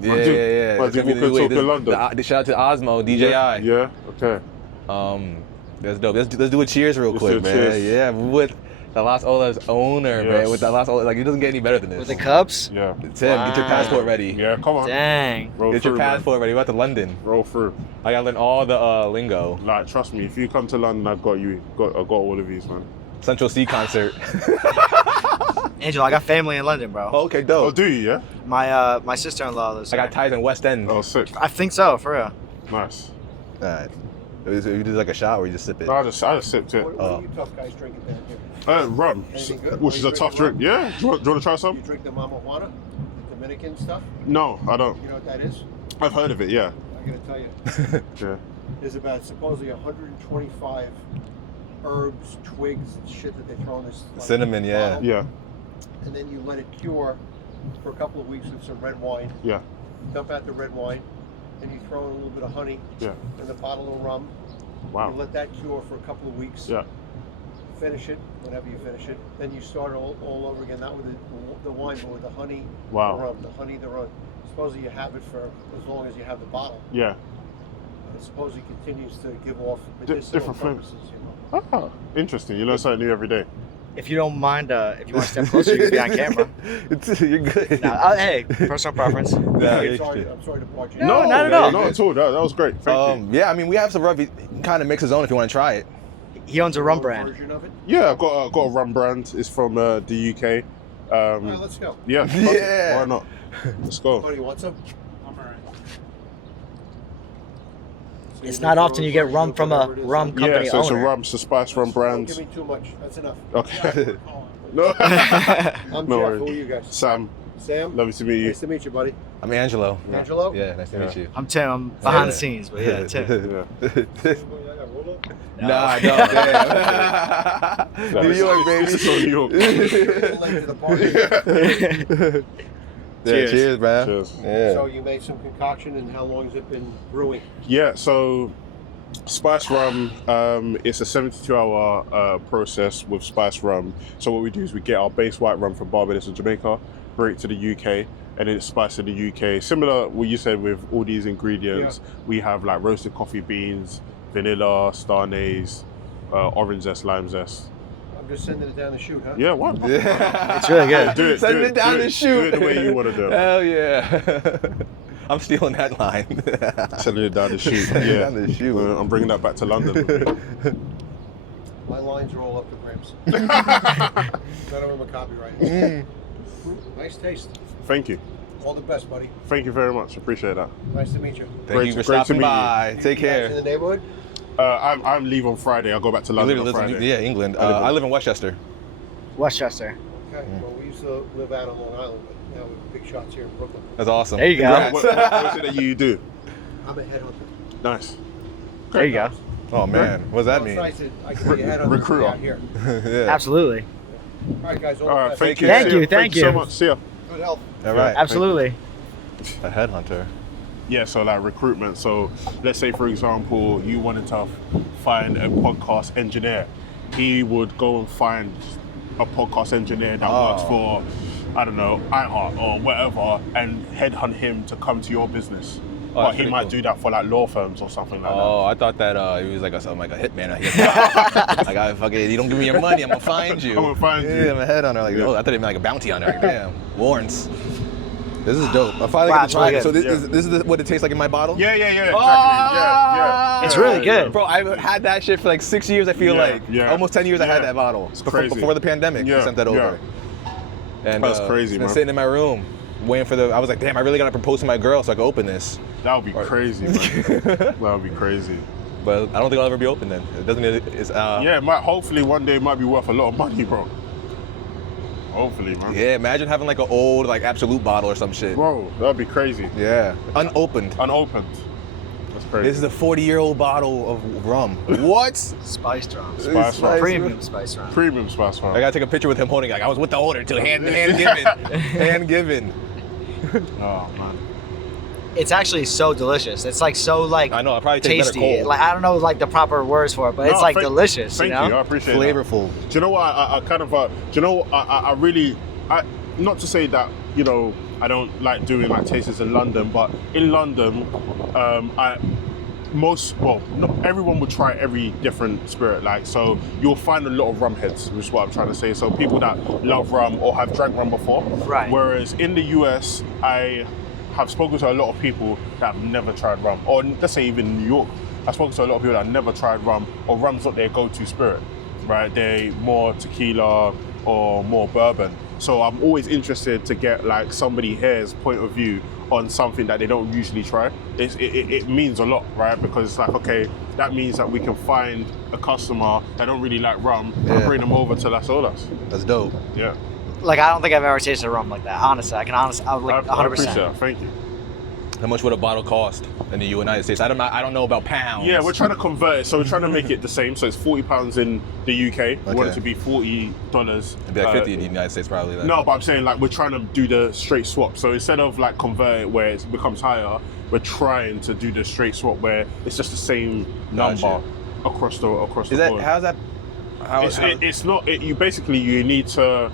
Yeah. Walk and Talk in London. Shout out to Osmo, DJI. Yeah, okay. That's dope. Let's do a cheers real quick, man. Cheers. Yeah, with the Las Olas owner, man. With the Las Olas, like it doesn't get any better than this. With the cups? Yeah. Tim, get your passport ready. Yeah, come on. Dang. Get your passport ready. We're out to London. Roll through. I gotta learn all the lingo. Like, trust me, if you come to London, I've got you. I got all of these, man. Central C concert. Angelo, I got family in London, bro. Oh, okay, Oh, dope. do you? Yeah. My sister-in-law lives I got there. ties in West End. Oh, sick. I think so, for real. Nice. Alright. You do like a shot or you just sip it? No, I just sipped it. What are you tough guys drinking down here? Rum, Anything good? which is a tough drink. Yeah. Do you want to try some? You drink the Mama Juana, the Dominican stuff? No, I don't. You know what that is? I've heard of it. Yeah. I'm going to tell you. Yeah. There's about supposedly 125 herbs, twigs, and shit that they throw in this. Cinnamon, yeah. bottle, Yeah. And then you let it cure for a couple of weeks with some red wine. Yeah. Dump out the red wine, and you throw in a little bit of honey Yeah. and a bottle of rum. Wow. You let that cure for a couple of weeks. Yeah. Finish it, whenever you finish it. Then you start all over again, not with the wine, but with the honey, Wow. the rum, the honey, the rum. Supposedly you have it for as long as you have the bottle. Yeah. It supposedly continues to give off medicinal different flavors. purposes, you know. Ah, interesting. You learn something new every day. If you don't mind, if you want to step closer, you can be on camera. You're good. Hey, personal preference. Yeah, I'm it's sorry true. to barge in. No, not at all. Not at all. That was great. Thank you. Yeah, I mean, we have some rum. You can kind of mix his own if you want to try it. He owns a rum Your brand. version of it. Yeah, I've got a rum brand. It's from the UK. All right, let's go. Yeah. Yeah. Why not? Let's go. Oh, you want some? It's not often you get rum from a rum Yeah, company so it's a owner. rum, it's a spice rum Don't brand. give me too much. That's enough. Okay. No. I'm No Jeff. worries. Who are you guys? Sam, Sam. lovely to meet you. Nice to meet you, buddy. I'm Angelo. Angelo. Yeah, nice to Yeah. meet you. I'm Tim. I'm behind the scenes, but yeah, Tim. Yeah. Nah, no, damn. New York, baby. This is on New York. Late to the party. Yeah, Cheers. cheers, man. Cheers. Yeah. So you made some concoction, and how long has it been brewing? Yeah, so spice rum, it's a 72-hour process with spice rum. So what we do is we get our base white rum from Barbados and Jamaica, bring it to the UK, and then it's spiced in the UK. Similar what you said with all these ingredients, we have like roasted coffee beans, vanilla, star anise, orange zest, lime zest. I'm just sending it down the chute, huh? Yeah, what? Yeah. It's really good. Do it, Send do it it, down do the it. chute. Do it the way you want to do it. Hell yeah. I'm stealing that line. Sending it down the chute. Yeah. Down the chute. I'm bringing that back to London. My lines are all up to Gramps. None of them are copyrighted. Nice taste. Thank you. All the best, buddy. Thank you very much. Appreciate that. Nice to meet you. Thank Great you for to- great to stopping meet you. by. Take You guys in care. the neighborhood? I'm leave on Friday. I'll go back to You London live on in Friday. yeah, England. I live in- I live in Westchester. Westchester. Okay. Well, we used to live out on Long Island, but now we have big shots here in Brooklyn. That's awesome. There you go. Congrats. What is it that you do? I'm a headhunter. Nice. There you go. Oh man, what does that Well, mean? it's nice that I can be a headhunter Recruiter. out here. Yeah. Absolutely. All right, guys. All, All the right, best. thank you. Thank See you, ya. thank you so you. much. See ya. Good health. All right. Absolutely. A headhunter. Yeah, so like recruitment. So let's say, for example, you wanted to find a podcast engineer. He would go and find a podcast engineer that works for, I don't know, iHeart or whatever, and headhunt him to come to your business. Oh, But that's he pretty might cool. do that for like law firms or something like Oh, I thought that he was like a hitman. Like, I fucking, you don't give me your money, I'm gonna find you. I'm gonna find you. Yeah, I'm a headhunter. Like, Yeah. oh, I thought he meant like a bounty hunter. Like, damn, warrants. This is dope. I finally Wow, got it's to try really it. So good. this is what it tastes like in my bottle? that. Yeah, exactly. Ah! Yeah. It's really good. Bro, I've had that shit for like 6 years, I feel Yeah, like. yeah. Almost 10 years I had Yeah. that bottle. It's crazy. Before the pandemic, Yeah, I sent that over. And That's crazy, it's been man. sitting in my room, waiting for I was like, damn, I really gotta propose to my girl so I can open this. That would be crazy, man. That would be crazy. But I don't think I'll ever be open then. It doesn't, Yeah, it might, hopefully one day it might be worth a lot of money, bro. Hopefully, man. Yeah, imagine having like an old like Absolute bottle or some shit. Bro, that'd be crazy. Yeah, unopened. Unopened. That's crazy. This is a 40-year-old bottle of rum. What? Spiced rum. Spice rum. Premium spice rum. Premium spice rum. I gotta take a picture with him holding. Like I was with the owner too. Hand given. Hand given. Oh man. It's actually so delicious. It's like so like I know. I probably taste better tasty. cold. Like I don't know like the proper words for it, but it's No, like thank- delicious. Thank you know? you. I appreciate that. Flavorful. Do you know what? I kind of. Do you know? I really. Not to say that I don't like doing like tastings in London, but in London, not everyone would try every different spirit. Like, so you'll find a lot of rum heads, which is what I'm trying to say. So people that love rum or have drank rum before. Right. Whereas in the US, I have spoken to a lot of people that have never tried rum, or let's say even in New York, I've spoken to a lot of people that have never tried rum, or rum's not their go-to spirit, right? They more tequila or more bourbon. So I'm always interested to get like somebody here's point of view on something that they don't usually try. It means a lot, right? Because it's like, okay, that means that we can find a customer that don't really like rum and bring them over to Las Olas. That's dope. Yeah. Like, I don't think I've ever tasted rum like that. Honestly, I'm like 100%. I appreciate that. Thank you. How much would a bottle cost in the United States? I don't know about pounds. Yeah, we're trying to convert it, so we're trying to make it the same. So it's £40 in the UK. We want it to be $40. It'd be like 50 in the United States probably. Then. No, but I'm saying like we're trying to do the straight swap. So instead of like convert it where it becomes higher, we're trying to do the straight swap where it's just the same number across the board. How's that? It's not. You need to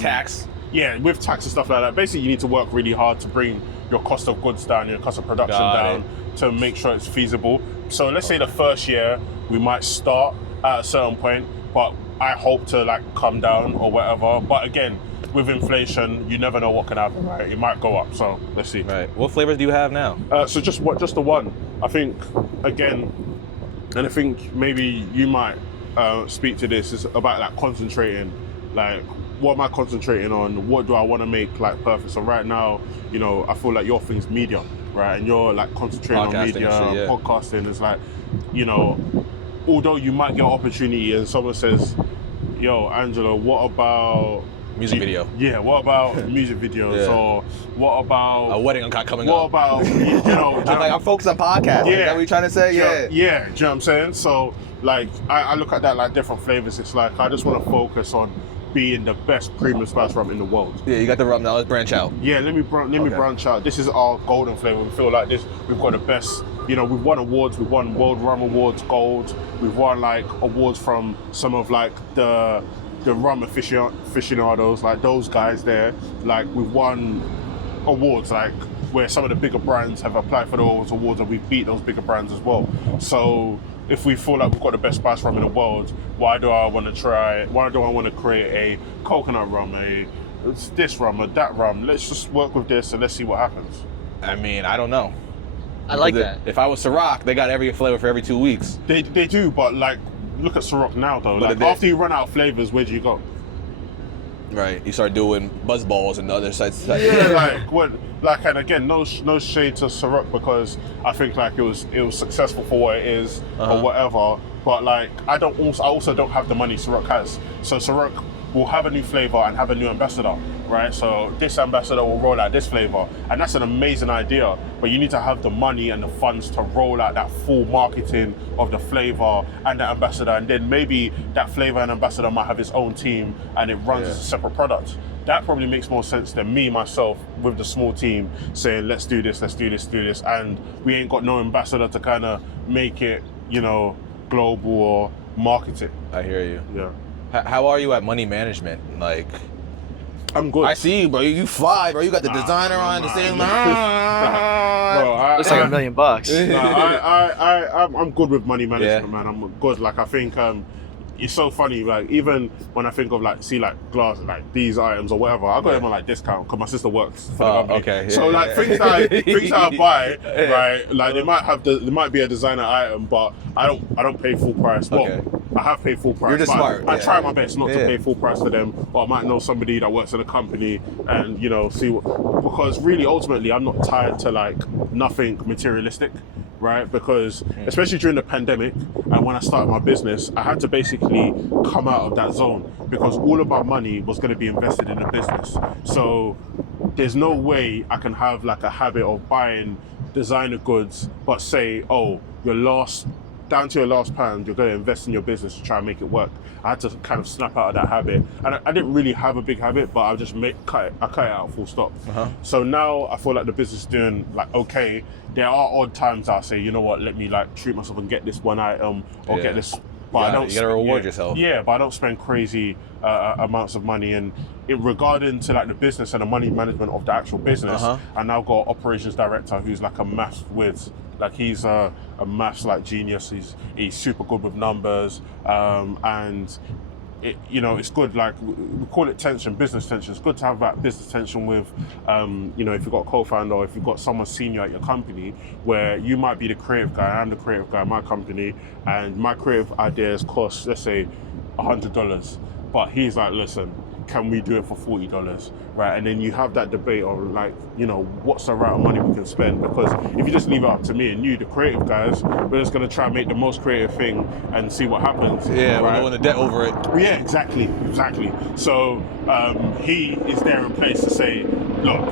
tax. Yeah, with tax and stuff like that. Basically, you need to work really hard to bring your cost of goods down, your cost of production down, to make sure it's feasible. So let's say the first year we might start at a certain point, but I hope to like come down or whatever. But again, with inflation, you never know what can happen, right? It might go up. So let's see. Right. What flavors do you have now? So just the one. I think again, and I think maybe you might speak to this is about like concentrating, like. What am I concentrating on? What do I want to make like perfect? So right now, you know, I feel like your thing's media, right? And you're like concentrating on media, podcasting. It's like, you know, although you might get an opportunity and someone says, yo, Angelo, what about music video? Yeah, what about music videos? Or what about a wedding coming up? What about, I'm focused on podcasts. Is that what you're trying to say? Yeah, do you know what I'm saying? So like, I look at that like different flavors. It's like, I just want to focus on being the best premium spice rum in the world. Yeah, you got the rum now. Let's branch out. Yeah, let me branch out. This is our golden flavor. We feel like this. We've got the best. You know, we've won awards. We've won World Rum Awards Gold. We've won like awards from some of like the rum aficionados, like those guys there. Like we've won awards like where some of the bigger brands have applied for those awards and we beat those bigger brands as well. So if we feel like we've got the best spice rum in the world, why do I want to create a coconut rum, this rum or that rum? Let's just work with this and let's see what happens. I mean, I don't know. I like that. If I was Ciroc, they got every flavor for every 2 weeks. They do, but like, look at Ciroc now though. Like, after you run out of flavors, where do you go? Right, you start doing buzz balls and other sites. Yeah, like what? Like, and again, no shade to Ciroc because I think like it was successful for what it is or whatever. But like, I also don't have the money Ciroc has. So Ciroc will have a new flavor and have a new ambassador, right? So this ambassador will roll out this flavor, and that's an amazing idea. But you need to have the money and the funds to roll out that full marketing of the flavor and the ambassador, and then maybe that flavor and ambassador might have its own team and it runs as a separate product. That probably makes more sense than me, myself, with the small team saying, let's do this, and we ain't got no ambassador to kind of make it, you know, global or market it. I hear you. Yeah. How are you at money management? Like, I'm good. I see you, bro. You fly, bro. You got the designer on the same. Bro, it's like $1 million. I'm good with money management, man. I'm good. Like, I think it's so funny. Like, even when I think of like glass, like these items or whatever, I got them on like discount because my sister works for the company. Okay. So like things that I buy, right? Like they might be a designer item, but I don't pay full price. Well, I have paid full price. You're just smart. I try my best not to pay full price for them, or I might know somebody that works at a company and, you know, because really ultimately I'm not tied to like nothing materialistic, right? Because especially during the pandemic and when I started my business, I had to basically come out of that zone because all of my money was going to be invested in the business. So there's no way I can have like a habit of buying designer goods, but say, oh, down to your last pound, you're going to invest in your business to try and make it work. I had to kind of snap out of that habit. And I didn't really have a big habit, but I just cut it out full stop. So now I feel like the business is doing like okay. There are odd times I say, you know what, let me like treat myself and get this one item or get this. But you gotta reward yourself. Yeah, but I don't spend crazy amounts of money. And regarding to like the business and the money management of the actual business, I now got operations director who's like a maths whiz. Like he's a maths like genius. He's super good with numbers, and it's good. Like we call it business tension. It's good to have that business tension with, if you've got a co-founder or if you've got someone senior at your company, where you might be the creative guy. I'm the creative guy at my company, and my creative ideas cost, let's say, $100. But he's like, listen, can we do it for $40, right? And then you have that debate of like, you know, what's the right amount of money we can spend? Because if you just leave it up to me and you, the creative guys, we're just gonna try and make the most creative thing and see what happens. Yeah, right? we're going to debt over it. Yeah, exactly. So he is there in place to say, look,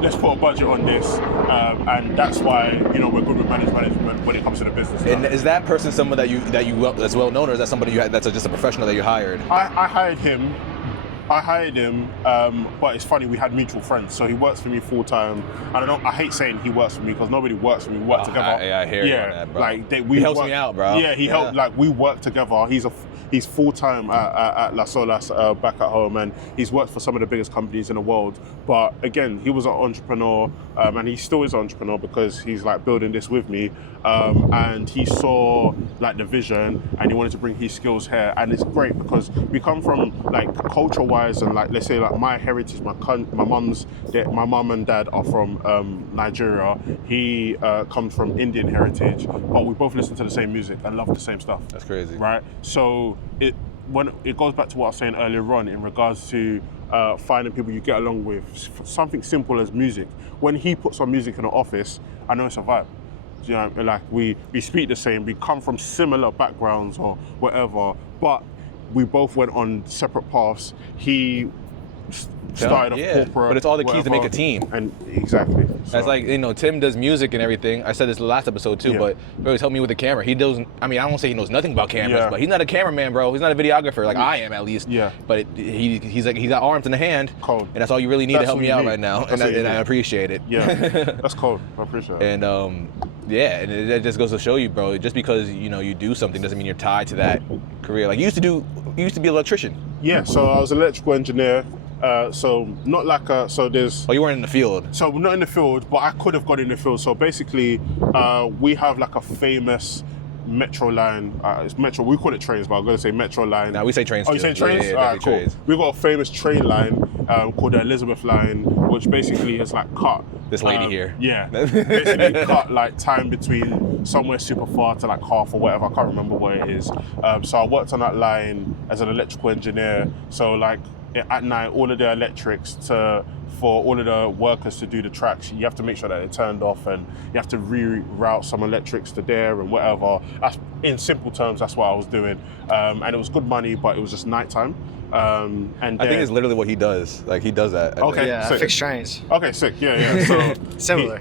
let's put a budget on this, and that's why, you know, we're good with management when it comes to the business stuff. And is that person someone that you that's well known, or is that somebody that's just a professional that you hired? I hired him. But it's funny, we had mutual friends, so he works for me full time. I hate saying he works for me because nobody works for me. We work together. I hear you on that, bro. Like he helps me out, bro. Yeah, he helped. Like we work together. He's full time at Las Olas back at home, and he's worked for some of the biggest companies in the world. But again, he was an entrepreneur, and he still is an entrepreneur because he's like building this with me. And he saw like the vision, and he wanted to bring his skills here. And it's great because we come from like culture-wise, and like let's say like my heritage, my mum and dad are from Nigeria. He comes from Indian heritage, but we both listen to the same music and love the same stuff. That's crazy, right? So when it goes back to what I was saying earlier on in regards to finding people you get along with, something simple as music. When he puts on music in the office, I know it's a vibe. You know, like we speak the same, we come from similar backgrounds or whatever, but we both went on separate paths. He started a corporate, but it's all the keys to make a team. And exactly. So. That's like, you know, Tim does music and everything. I said this last episode too, but he always helped me with the camera. He doesn't, I mean, I don't say he knows nothing about cameras, but he's not a cameraman, bro. He's not a videographer like I am, at least. Yeah. But he's got arms and a hand. Cold. And that's all you really need to help me out right now. And I appreciate it. Yeah. That's cold. I appreciate it. And yeah, and it just goes to show you, bro, just because, you know, you do something doesn't mean you're tied to that career. Like you used to be an electrician. Yeah, so I was an electrical engineer. So not like so there's... Oh, you weren't in the field? So not in the field, but I could have got in the field. So basically, we have like a famous metro line. It's metro, we call it trains, but I'm going to say metro line. No, we say trains. Oh, you say trains? Yeah, all right, cool. trains. We've got a famous train line called the Elizabeth line, which basically is like cut. This lady here. Yeah, basically cut like time between somewhere super far to like half or whatever. I can't remember where it is. So I worked on that line as an electrical engineer. So like at night, all of the electrics for all of the workers to do the tracks, you have to make sure that they're turned off, and you have to reroute some electrics to there and whatever. That's, in simple terms, that's what I was doing. And it was good money, but it was just nighttime. And I think it's literally what he does. Like he does that. Okay. Yeah, sick. fixed trains. Okay, sick. Yeah. So Similar.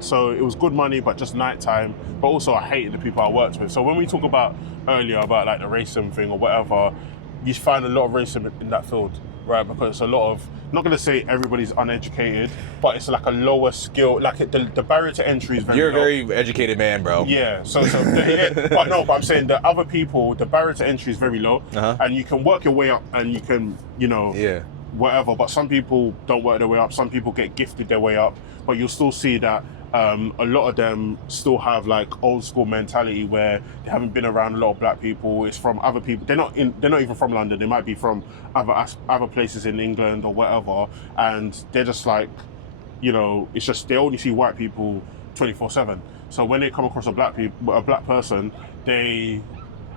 So it was good money, but just nighttime. But also I hated the people I worked with. So when we talk about earlier about like the racism thing or whatever, you find a lot of racism in that field, right? Because it's a lot of, not going to say everybody's uneducated, but it's like a lower skill, like the barrier to entry is very You're a low. very educated man, bro. Yeah, but I'm saying the other people, the barrier to entry is very low, and you can work your way up and you can, you know, whatever, but some people don't work their way up, some people get gifted their way up, but you'll still see that a lot of them still have like old school mentality where they haven't been around a lot of black people. It's from other people. They're not even from London. They might be from other places in England or whatever, and they're just like, you know, it's just they only see white people 24/7. So when they come across a black person, they,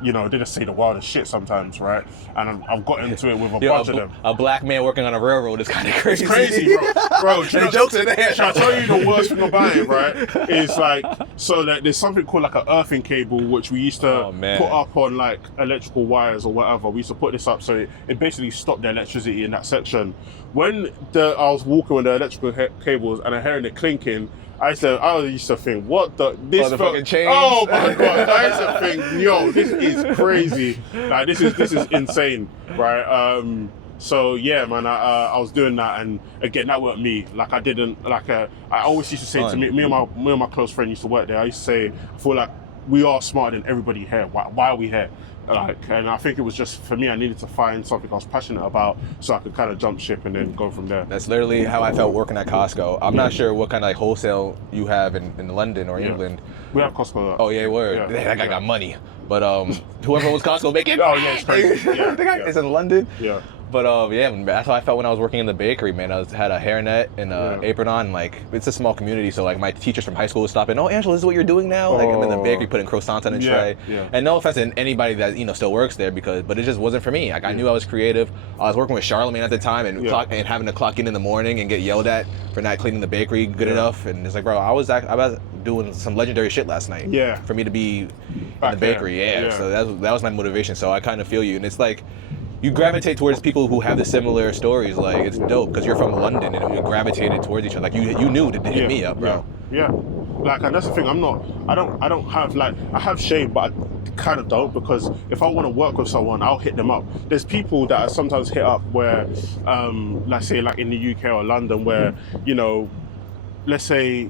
you know, they just say the wildest shit sometimes, right? And I've got into it with a bunch of them. A black man working on a railroad is kind of crazy. It's crazy, bro. Jokes in there. Shall I tell you the worst thing about it, right? Is like, so like there's something called like an earthing cable, which we used to put up on like electrical wires or whatever. We used to put this up so it basically stopped the electricity in that section. When I was walking with the electrical cables and I heard the clinking, I used to think, what the fucking chains. Oh my god! I used to think, yo, this is crazy. Like this is insane, right? So yeah, man, I was doing that, and again, that weren't me. Like I didn't like. I always used to say to me and my close friend used to work there. I used to say, I feel like we are smarter than everybody here. Why are we here? Like, and I think it was just for me, I needed to find something I was passionate about so I could kind of jump ship and then go from there. That's literally how I felt working at Costco. I'm not sure what kind of like whole you have in London or England. We have Costco. Oh yeah, word. That guy got money. But whoever owns Costco making. Oh yeah, it's crazy. The guy is in London. Yeah. But yeah, that's how I felt when I was working in the bakery, man. I had a hairnet and an apron on. And, like, it's a small community, so like my teachers from high school would stop in. Oh, Angelo, this is what you're doing now. Like, I'm in the bakery putting croissants on a tray. And no offense to anybody that still works there, but it just wasn't for me. Like, I knew I was creative. I was working with Charlemagne at the time and having to clock in the morning and get yelled at for not cleaning the bakery good enough. And it's like, bro, I was doing some legendary shit last night. Yeah. For me to be in the bakery. Yeah. So that was my motivation. So I kind of feel you, and it's like, you gravitate towards people who have the similar stories. Like, it's dope because you're from London and we gravitated towards each other. Like, you knew to hit me up, bro. Yeah. Like, and that's the thing. I don't have, like, I have shame, but I kind of don't, because if I want to work with someone, I'll hit them up. There's people that I sometimes hit up where, let's say, like in the UK or London, where, let's say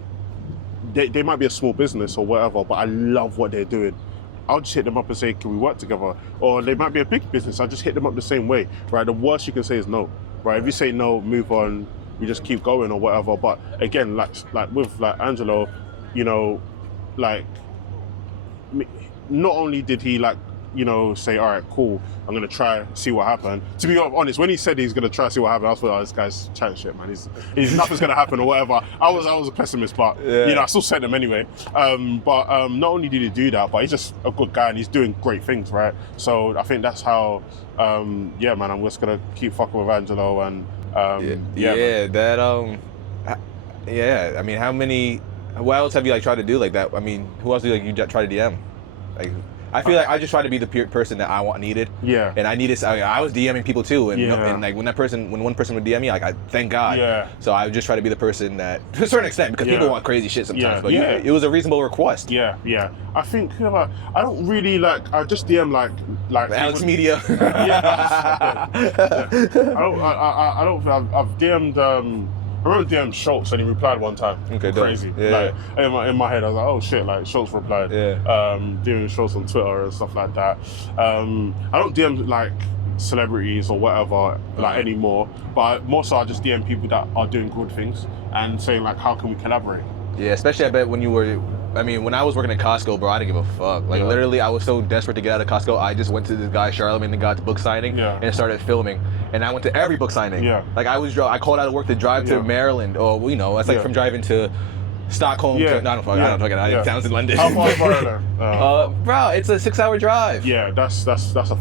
they might be a small business or whatever, but I love what they're doing. I'll just hit them up and say, can we work together? Or they might be a big business, I'll just hit them up the same way, right? The worst you can say is no, right? If you say no, move on, we just keep going or whatever. But again, like with like Angelo, like, not only did he say, all right, cool, I'm gonna try, see what happens. To be honest, when he said he's gonna try, see what happens, I was like, oh, this guy's chatting shit, man. He's nothing's gonna happen or whatever. I was a pessimist, but I still sent him anyway. But not only did he do that, but he's just a good guy and he's doing great things, right? So I think that's how, man, I'm just gonna keep fucking with Angelo and I mean, what else have you tried to do like that? I mean, who else do you try to DM? Like, I feel like I just try to be the person that I needed. Yeah. And I was DMing people too, and like when one person would DM me, like, I thank God. Yeah. So I would just try to be the person that, to a certain extent, because people want crazy shit sometimes. But it was a reasonable request. Yeah. I think I don't really I just DM like Alex Media. I don't. I've DM'd. I remember DM Schultz and he replied one time. Okay, crazy. Yeah. Like in my head, I was like, oh shit, like Schultz replied. Yeah. DMing Schultz on Twitter and stuff like that. I don't DM like celebrities or whatever anymore, but more so I just DM people that are doing good things and saying like, how can we collaborate? Yeah, especially I bet when I was working at Costco, bro, I didn't give a fuck. Like, literally, I was so desperate to get out of Costco, I just went to this guy, Charlemagne, and got the book signing, and started filming. And I went to every book signing. Yeah. Like, I called out of work to drive to Maryland, or, that's like from driving to Stockholm to, no, I don't fucking know, towns in London. How far is there? Bro, it's a 6-hour drive. Yeah, that's a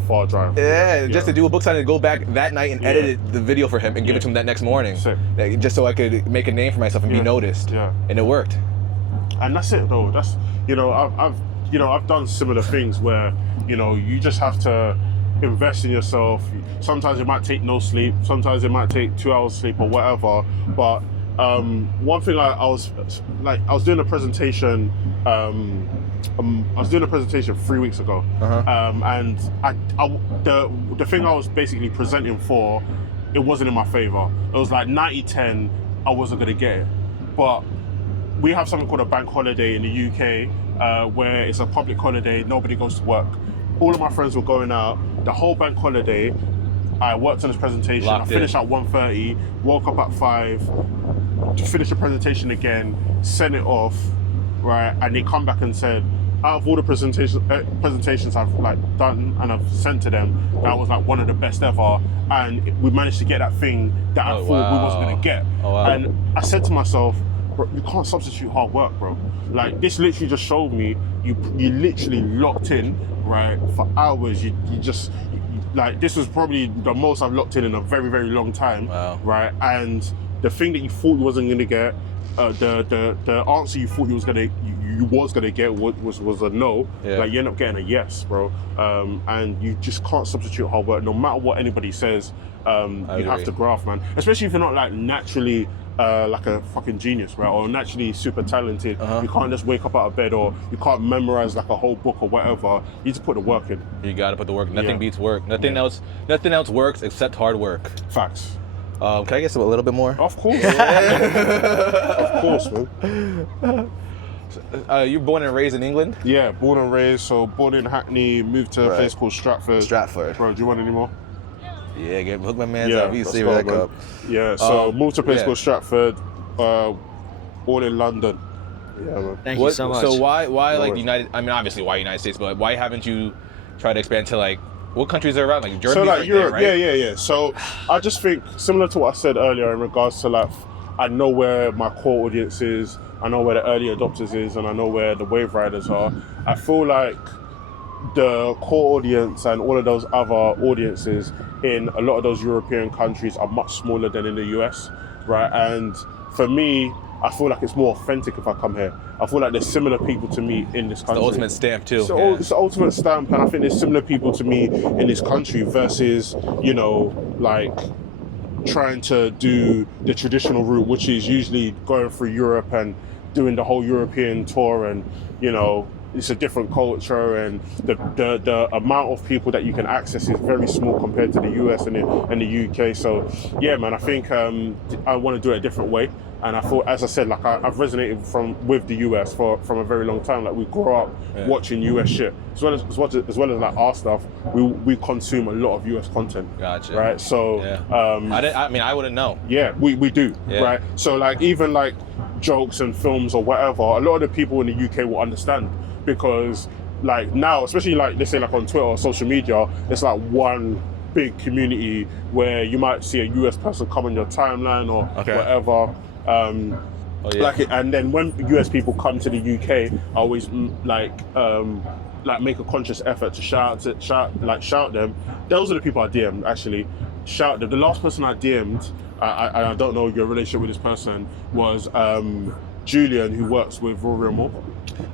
far drive. Yeah, just to do a book signing, to go back that night and edit the video for him and give it to him that next morning. Like, just so I could make a name for myself and be noticed. Yeah. And it worked. And that's it though. That's I've done similar things where you just have to invest in yourself. Sometimes it might take no sleep. Sometimes it might take 2 hours sleep or whatever. But one thing I was doing a presentation. I was doing a presentation 3 weeks ago, and the thing I was basically presenting for, it wasn't in my favor. It was like 90-10. I wasn't gonna get it, but we have something called a bank holiday in the UK, where it's a public holiday, nobody goes to work. All of my friends were going out, the whole bank holiday. I worked on this presentation, I finished at 1:30, woke up at 5, finished the presentation again, sent it off, right? And they come back and said, out of all the presentations I've done and I've sent to them, that was one of the best ever. And we managed to get that thing that I thought we wasn't gonna get. And I said to myself, bro, you can't substitute hard work, bro. Like, this literally just showed me you literally locked in, right, for hours. You this was probably the most I've locked in a very, very long time, right? And the thing that you thought you wasn't gonna get, the answer you thought you was gonna get was a no. Like, you end up getting a yes, bro. And you just can't substitute hard work, no matter what anybody says. You have to graft, man. Especially if you're not naturally like a fucking genius, right? Or naturally super talented. You can't just wake up out of bed, or you can't memorize like a whole book or whatever. You just put the work in. You gotta put the work. Nothing beats work. Nothing else works except hard work. Facts. Can I get a little bit more? Of course. Of course, man. You're born and raised in England? Yeah, born and raised. So born in Hackney, moved to a place called Stratford. Bro, do you want any more? Yeah, hook my man's up. He's saving that cup. Yeah, so moved to a place called Stratford, born in London. Yeah, man. Thank you so much. So why United? I mean, obviously why United States, but why haven't you tried to expand to What countries are around? Like Germany, So like right Europe, there, right? yeah. So I just think similar to what I said earlier in regards to like, I know where my core audience is, I know where the early adopters is, and I know where the wave riders are. I feel like the core audience and all of those other audiences in a lot of those European countries are much smaller than in the US, right? And for me, I feel like it's more authentic if I come here. I feel like there's similar people to me in this country. The ultimate stamp too. So it's the ultimate stamp, and I think there's similar people to me in this country versus, you know, like trying to do the traditional route, which is usually going through Europe and doing the whole European tour, and you know, it's a different culture, and the amount of people that you can access is very small compared to the US and the UK. So yeah, man, I think I want to do it a different way. And I thought, as I said, like I've resonated with the US from a very long time. Like we grew up watching US shit, as well as like our stuff. We consume a lot of US content. Gotcha. Right. So I wouldn't know. Yeah, we do. Yeah. Right. So like even like jokes and films or whatever, a lot of the people in the UK will understand, because like now, especially like let's say like on Twitter or social media, it's like one big community where you might see a US person come on your timeline or whatever. Like it, and then when US people come to the UK, I always like make a conscious effort to shout them. Those are the people I DM'd actually. Shout them. The last person I DM'd, I don't know your relationship with this person, was Julian, who works with Rory and Moore.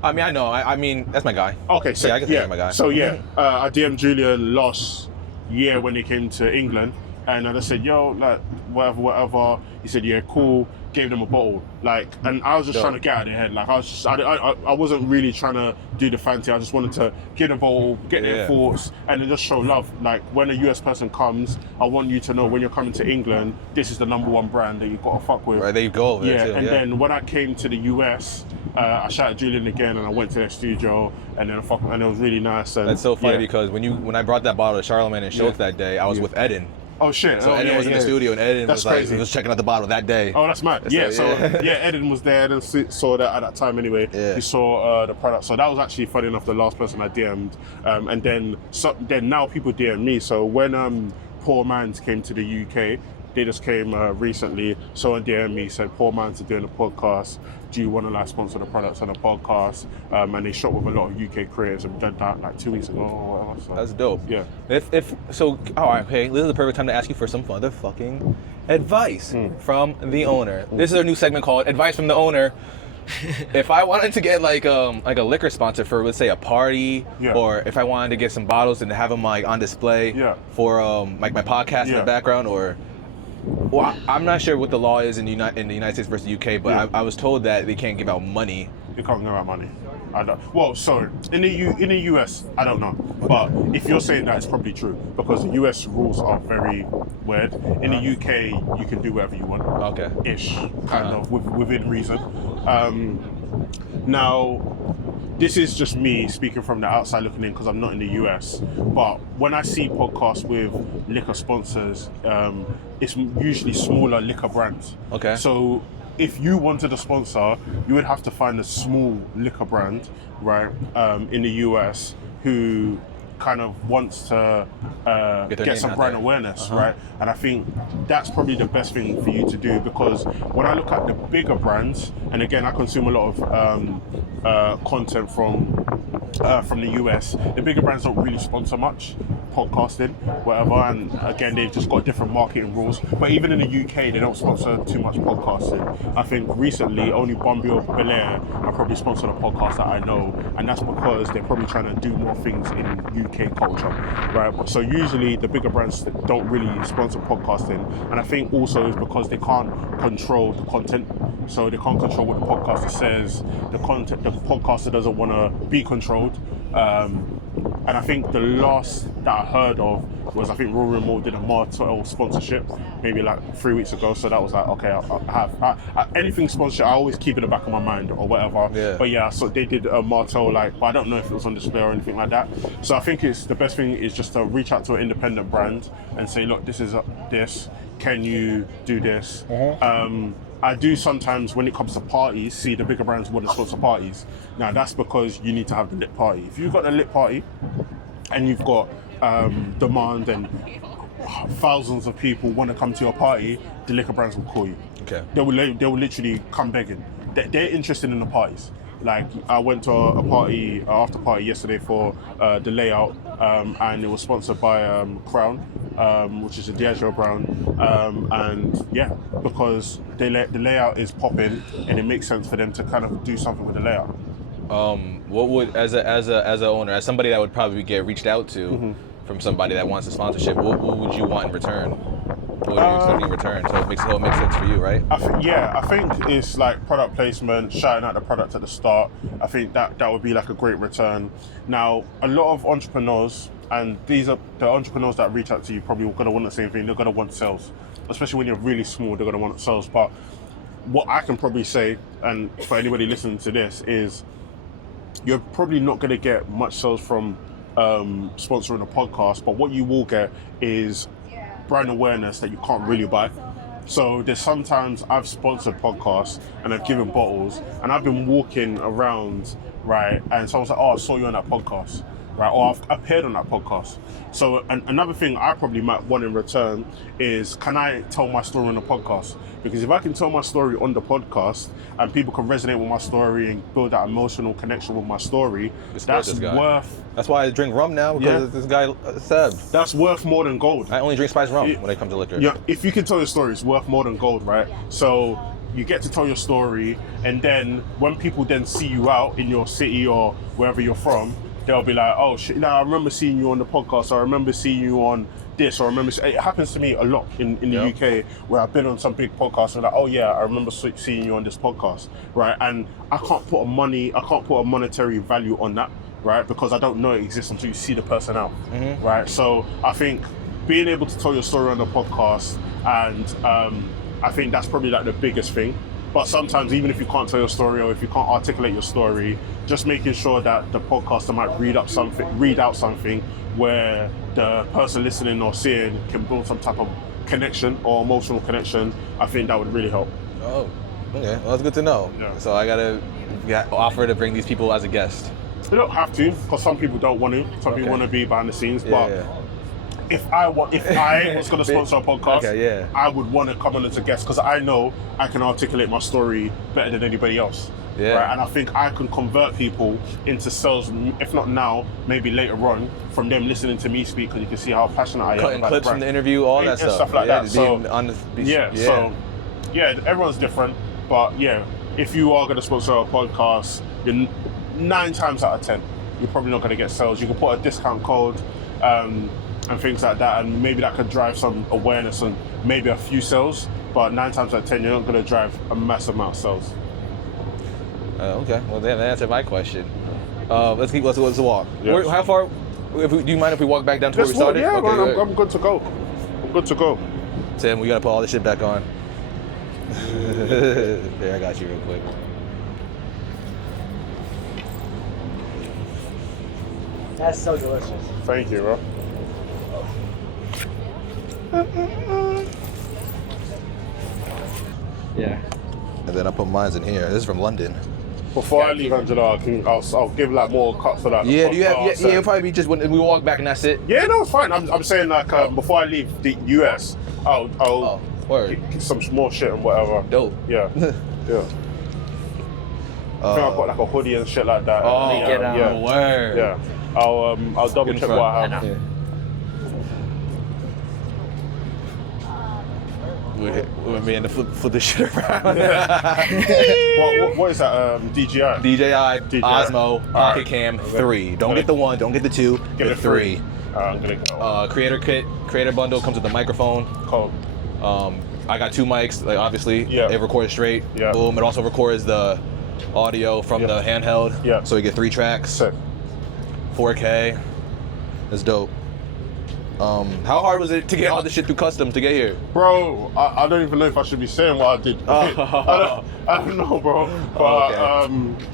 I mean, I know. I mean, that's my guy. Okay, so I can say that's my guy. So I DM'd Julian last year when he came to England, and I just said, yo, like whatever. He said, yeah, cool. Gave them a bottle, like, and I was just trying to get out of their head. Like I wasn't really trying to do the fancy. I just wanted to give them a bottle, get their thoughts, and then just show love. Like when a US person comes, I want you to know when you're coming to England, this is the #1 brand that you've got to fuck with. Right, there you go. Then when I came to the US, I shouted Julian again, and I went to their studio, and then and it was really nice. And that's so funny because when I brought that bottle to Charlemagne and Schultz that day, I was with Eden. Oh shit! So Eden was in the studio, and Eden was like, he was checking out the bottle that day. Oh, that's mad. Eden was there and saw that at that time anyway. Yeah. He saw the product. So that was actually funny enough the last person I DM'd. And then now people DM me. So when Poor Man's came to the UK, they just came recently. Someone DM'd me, said Poor Man's are doing a podcast. Do you want to like sponsor the products on the podcast? And they shot with a lot of UK creators, and we did that like 2 weeks ago or whatever. So, that's dope. Yeah. All right, okay. This is the perfect time to ask you for some motherfucking advice from the owner. This is our new segment called Advice from the Owner. If I wanted to get like a liquor sponsor for, let's say, a party, or if I wanted to get some bottles and have them like on display for like my podcast in the background, or well, I'm not sure what the law is in the United States versus the UK, but I was told that they can't give out money. They can't give out money. I don't. Well, sorry. In the US, I don't know. But if you're saying that, it's probably true, because the US rules are very weird. In the UK, you can do whatever you want. Okay. Ish, kind of within reason. Now, this is just me speaking from the outside looking in, because I'm not in the US. But when I see podcasts with liquor sponsors, it's usually smaller liquor brands. Okay. So if you wanted a sponsor, you would have to find a small liquor brand, right, in the US who kind of wants to get some brand awareness, right? And I think that's probably the best thing for you to do, because when I look at the bigger brands, and again, I consume a lot of content from the US, the bigger brands don't really sponsor much podcasting, whatever, and again, they've just got different marketing rules. But even in the UK, they don't sponsor too much podcasting. I think recently only Bombay or Belair have probably sponsored a podcast that I know, and that's because they're probably trying to do more things in UK culture, right? So usually the bigger brands don't really sponsor podcasting, and I think also it's because they can't control the content. So they can't control what the podcaster says. The podcaster doesn't want to be controlled. And I think the last that I heard of was, I think Rory and Moore did a Martell sponsorship maybe like 3 weeks ago. So that was like, okay, I anything sponsorship, I always keep in the back of my mind or whatever. Yeah. But yeah, so they did a Martell, like, but I don't know if it was on display or anything like that. So I think the best thing is just to reach out to an independent brand and say, look, this is this. Can you do this? I do sometimes, when it comes to parties, see the bigger brands want to sponsor parties. Now that's because you need to have the lit party. If you've got a lit party and you've got demand and thousands of people want to come to your party, the liquor brands will call you. Okay. They will literally come begging. They're interested in the parties. Like I went to a party, after party yesterday for the layout, and it was sponsored by Crown, which is a Diageo brand, and yeah, because the layout is popping, and it makes sense for them to kind of do something with the layout. What would, as a owner, as somebody that would probably get reached out to from somebody that wants a sponsorship, what would you want in return? What are you expecting in return? So it makes sense for you, right? I think it's like product placement, shouting out the product at the start. I think that would be like a great return. Now, a lot of entrepreneurs, and these are the entrepreneurs that reach out to you, probably going to want the same thing. They're going to want sales, especially when you're really small. They're going to want sales. But what I can probably say, and for anybody listening to this, is you're probably not going to get much sales from sponsoring a podcast, but what you will get is brand awareness that you can't really buy. So there's sometimes I've sponsored podcasts and I've given bottles and I've been walking around, right, and someone's like, oh, I saw you on that podcast, right, or I've appeared on that podcast. So another thing I probably might want in return is, can I tell my story on the podcast? Because if I can tell my story on the podcast and people can resonate with my story and build that emotional connection with my story, that's worth... That's why I drink rum now, because of this guy, Seb. That's worth more than gold. I only drink spiced rum when it comes to liquor. Yeah, if you can tell your story, it's worth more than gold, right? So you get to tell your story, and then when people then see you out in your city or wherever you're from, they'll be like, oh shit, I remember seeing you on the podcast, or I remember seeing you on this, or I remember, it happens to me a lot in the UK, where I've been on some big podcasts and like, oh yeah, I remember seeing you on this podcast, right? And I can't put a monetary value on that, right? Because I don't know it exists until you see the person out, right? So I think being able to tell your story on the podcast, and I think that's probably like the biggest thing. But sometimes, even if you can't tell your story or if you can't articulate your story, just making sure that the podcaster might read out something where the person listening or seeing can build some type of connection or emotional connection, I think that would really help. Oh, okay. Well, that's good to know. Yeah. So I gotta offer to bring these people as a guest. You don't have to, because some people don't want to. Some people want to be behind the scenes, but if I was going to sponsor a podcast, I would want to come on as a guest, because I know I can articulate my story better than anybody else. Yeah. Right? And I think I can convert people into sales, if not now, maybe later on, from them listening to me speak, because you can see how passionate I am. Cutting clips from the interview, all that stuff like that. So, so everyone's different, but if you are going to sponsor a podcast, you're 9 times out of 10, you're probably not going to get sales. You can put a discount code, and things like that, and maybe that could drive some awareness and maybe a few sales, but 9 times out of 10 you're not going to drive a massive amount of sales. Okay, well that answered my question. Let's walk. Yes. How far? Do you mind if we walk back down to where we started? Yeah, okay, man, I'm good to go. I'm good to go. Tim, we gotta put all this shit back on. There, I got you real quick. That's so delicious. Thank you, bro. Yeah. And then I put mine in here. This is from London. Before I leave, Angelo, I'll give like more cuts for that. Yeah, it'll probably be just when we walk back and that's it. Yeah, no, it's fine. I'm saying like before I leave the US, I'll get some more shit and whatever. Dope. Yeah, yeah. I think I've got like a hoodie and shit like that. Oh, yeah. Word. Yeah, I'll double check what I have. Yeah. We're meaning to flip this shit around. what is that? DJI? DJI Osmo Pocket Cam 3. Don't get the 1, don't get the 2, get the 3. I'm gonna go. Creator kit, creator bundle comes with a microphone. Cool. I got 2 mics, like obviously. Yeah. It records straight. Yeah. Boom. It also records the audio from the handheld. Yeah. So you get 3 tracks. Sick. 4K. That's dope. How hard was it to get all this shit through customs to get here? Bro, I don't even know if I should be saying what I did. I don't know, bro. But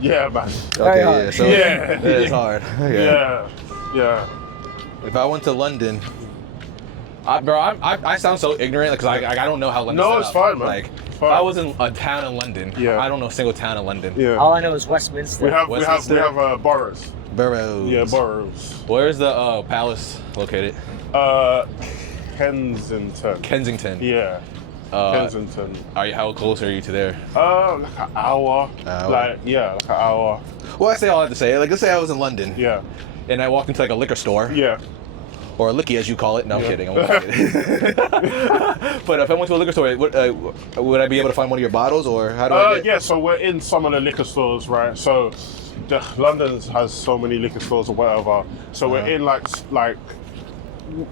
yeah, man. Okay, yeah. So it's hard. Okay. Yeah. If I went to London, I sound so ignorant because I don't know how London. No, it's fine, man. Like, far. If I was in a town in London, Yeah. I don't know a single town in London. Yeah. All I know is Westminster. We have Westminster? boroughs. Boroughs. Yeah, boroughs. Where's the palace located? Kensington. Kensington. Yeah. Kensington. How close are you to there? Like an hour. Hour. Like an hour. Well, I say all I have to say. Like, let's say I was in London. Yeah. And I walked into like a liquor store. Yeah. Or a licky, as you call it. No, I'm Yeah. kidding. I'm kidding. But if I went to a liquor store, would I be able to find one of your bottles, or how do I get? Yeah, so we're in some of the liquor stores, right? So London has so many liquor stores or whatever. So we're in like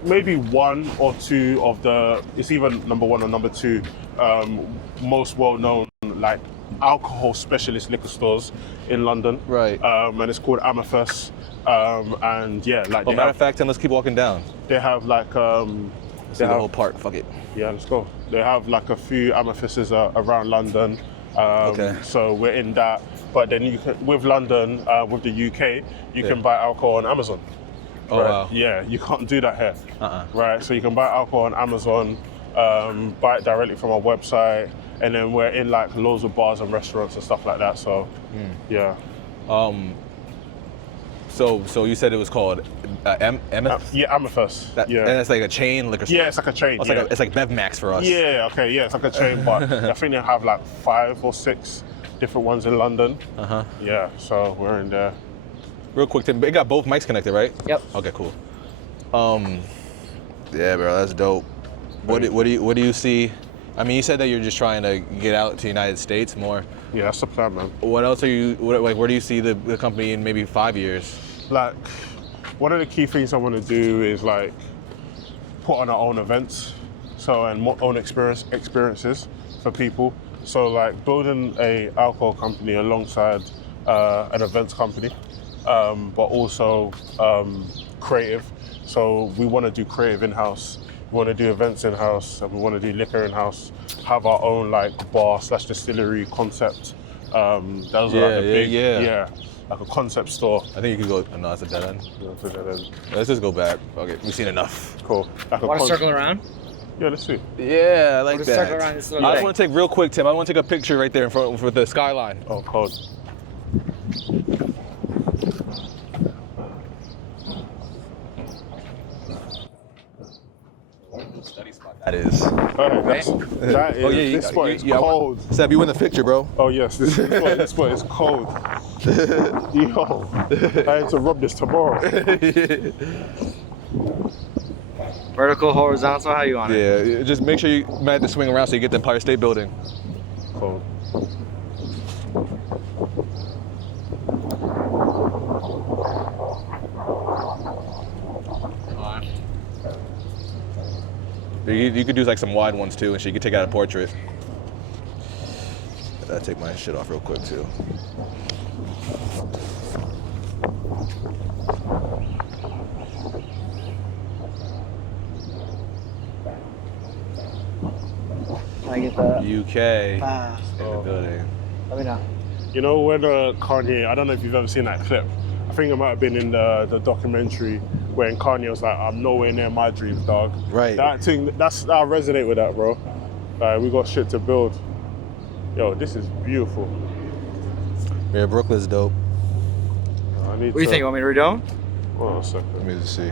maybe one or two of the, it's even number one or number two, most well-known like alcohol specialist liquor stores in London. Right. And it's called Amethyst. And yeah, like Well, matter of fact, then let's keep walking down. they have like See the whole park. Fuck it. yeah, let's go. They have like a few amethysts around London. Okay. So we're in that. But then you can, with London, with the UK, you can buy alcohol on Amazon. Oh Right? wow. Yeah, you can't do that here. Uh-uh. Right, so you can buy alcohol on Amazon, buy it directly from our website, and then we're in like loads of bars and restaurants and stuff like that. So, yeah. So you said it was called Amethyst? Yeah, Amethyst. And it's like a chain liquor store. Yeah, it's like a chain. Oh, it's, yeah. it's like BevMax for us. Yeah, okay, yeah, it's like a chain, but I think they have like 5 or 6 different ones in London. Uh-huh. Yeah, so we're in there. Real quick, Tim, it got both mics connected, right? Yep. Okay, cool. Yeah, bro, that's dope. What do you see? I mean, you said that you're just trying to get out to the United States more. Yeah, that's the plan, man. What else are you, where do you see the company in maybe 5 years? Like, one of the key things I want to do is like put on our own events, so and own experiences for people. So like building a alcohol company alongside an events company, but also creative. So we want to do creative in-house. We want to do events in-house, and we want to do liquor in-house. Have our own like bar/distillery concept. Those are like the big, like a concept store. I think you could go, no, that's a dead end. Yeah, put that in. Let's just go back. Okay, we've seen enough. Cool. Like a Want to circle around? Yeah, let's see. Yeah, I like We'll just circle around that. this I little just thing. want to take real quick, Tim. I want to take a picture right there in front for the skyline. Oh, cold. Study spot. That is. That is. Oh yeah, this spot is yeah, cold. Seb, you in the picture, bro. Oh yes, this spot is cold. Yo, I need to rub this tomorrow. Vertical, horizontal, how you on it? Yeah, just make sure you might have to swing around so you get the Empire State Building. Cold. You could do like some wide ones too, and so you could take out a portrait. I'll take my shit off real quick too. Can I get the UK pass? in the building. Let me know. You know when Kanye? I don't know if you've ever seen that clip. I think it might have been in the documentary when Kanye was like, "I'm nowhere near my dreams, dog." Right. That thing. I resonate with that, bro. Like we got shit to build. Yo, this is beautiful. Yeah, Brooklyn's dope. I need What do you think? You want me to redo them? Hold on a second. Let me just see.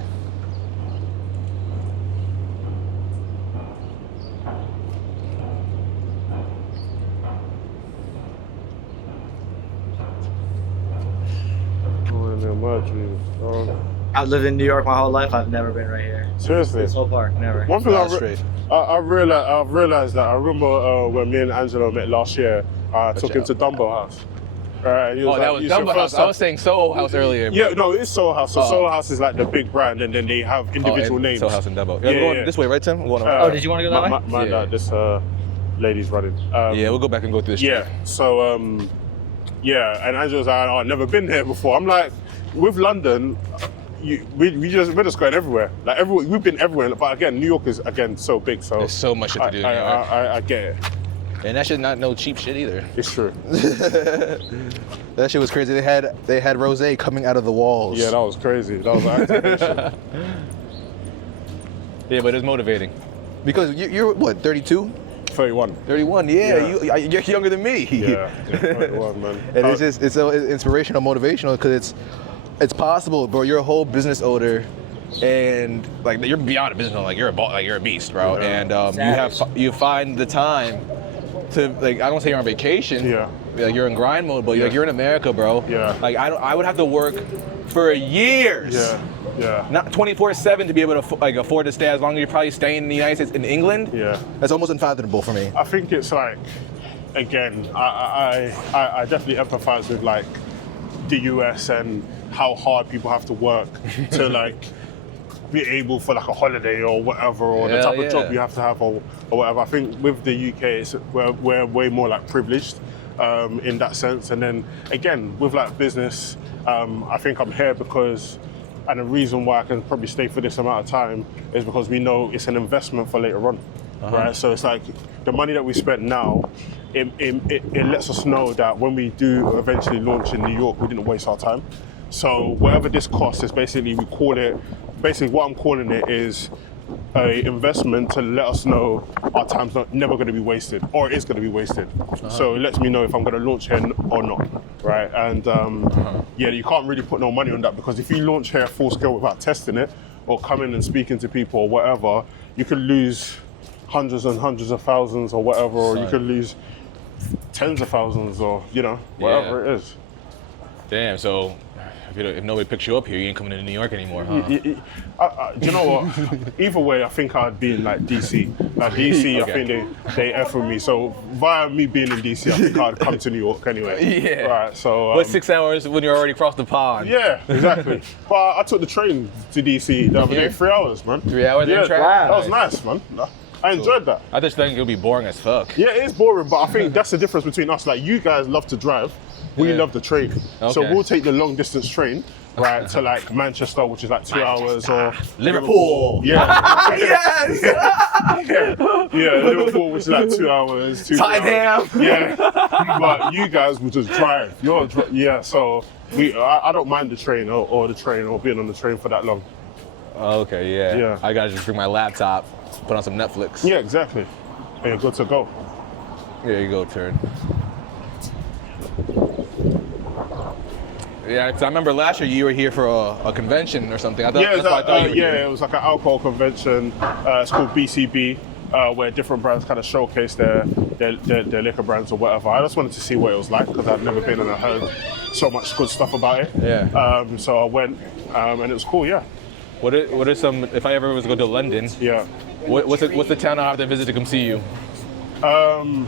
Nowhere near my dreams, dog. I've lived in New York my whole life. I've never been right here. Seriously. This whole park, never. One thing Nah, straight. I've realized that. I remember when me and Angelo met last year. I took him to Dumbo House. Right, he was Oh, that like, was "It's your Dumbo House. first I time." was saying Soho House earlier. Yeah, no, it's Soho House. So Oh. Soho House is like the big brand, and then they have individual names. Soho House and Dumbo. Yeah, Yeah, we're going yeah. this way, right, Tim? We're going Oh, did you want to go that way? Yeah. This lady's running. yeah, we'll go back and go through the street. Yeah. So yeah, and Angelo's like, "Oh, I've never been here before." I'm like, with London, we're just going everywhere. Like we've been everywhere. But again, New York is so big. So There's so much shit to do in New York. I get it. And that shit not no cheap shit either. It's true. That shit was crazy. They had rosé coming out of the walls. Yeah, that was crazy. That was activation. Yeah, but it's motivating. Because you're what, 32? 31. 31. Yeah, you're younger than me. Yeah, 31, man. And it's so inspirational, motivational because it's possible, bro. You're a whole business owner, and like you're beyond a business owner. Like you're a beast, bro. Yeah. And you find the time to like I don't say you're on vacation. Yeah. Like you're in grind mode, but like you're in America, bro. Yeah. Like I would have to work for years. Yeah. Yeah. Not 24/7 to be able to like afford to stay as long as you're probably staying in the United States in England. Yeah. That's almost unfathomable for me. I think it's like, again, I definitely empathize with like the US and how hard people have to work to like be able for like a holiday or whatever, or the type of job you have to have or whatever. I think with the UK, we're way more like privileged in that sense. And then again, with like business, I think I'm here because, and the reason why I can probably stay for this amount of time is because we know it's an investment for later on, right? So it's like the money that we spent now, it lets us know that when we do eventually launch in New York, we didn't waste our time. So whatever this cost is, basically we call it, basically what I'm calling it is a investment to let us know our time's never going to be wasted, or it is going to be wasted. So it lets me know if I'm going to launch here or not, right? And yeah, you can't really put no money on that, because if you launch here full scale without testing it or coming and speaking to people or whatever, you could lose hundreds and hundreds of thousands or whatever, or you could lose tens of thousands, or whatever it is. Damn. So if nobody picks you up here, you ain't coming to New York anymore, huh? Do you know what? Either way, I think I'd be in like DC. Like DC, I think they F with me. So via me being in DC, I think I'd come to New York anyway. Yeah. Right. So. But 6 hours when you're already across the pond. Yeah, exactly. But I took the train to DC the other day. 3 hours, man. 3 hours? Yeah, track? that was nice, man. I enjoyed that. I just think it'll be boring as fuck. Yeah, it is boring, but I think that's the difference between us. Like, you guys love to drive, we love the train. So we'll take the long distance train, right, to like Manchester, which is like 2 hours, or Liverpool. Yeah. Yes! Yeah, Liverpool, which is like 2 hours. Tottenham. Yeah. But you guys will just drive. So I don't mind the train or the train or being on the train for that long. Okay, yeah. I gotta just bring my laptop, put on some Netflix. Yeah, exactly. And you're good to go. There you go, Turn. Yeah, cause I remember last year you were here for a convention or something. I thought, it was like an alcohol convention. It's called BCB, where different brands kind of showcase their liquor brands or whatever. I just wanted to see what it was like, because I'd never been and I heard so much good stuff about it. Yeah. So I went, and it was cool. Yeah. What are some? If I ever was to go to London, what's the town I have to visit to come see you? I'm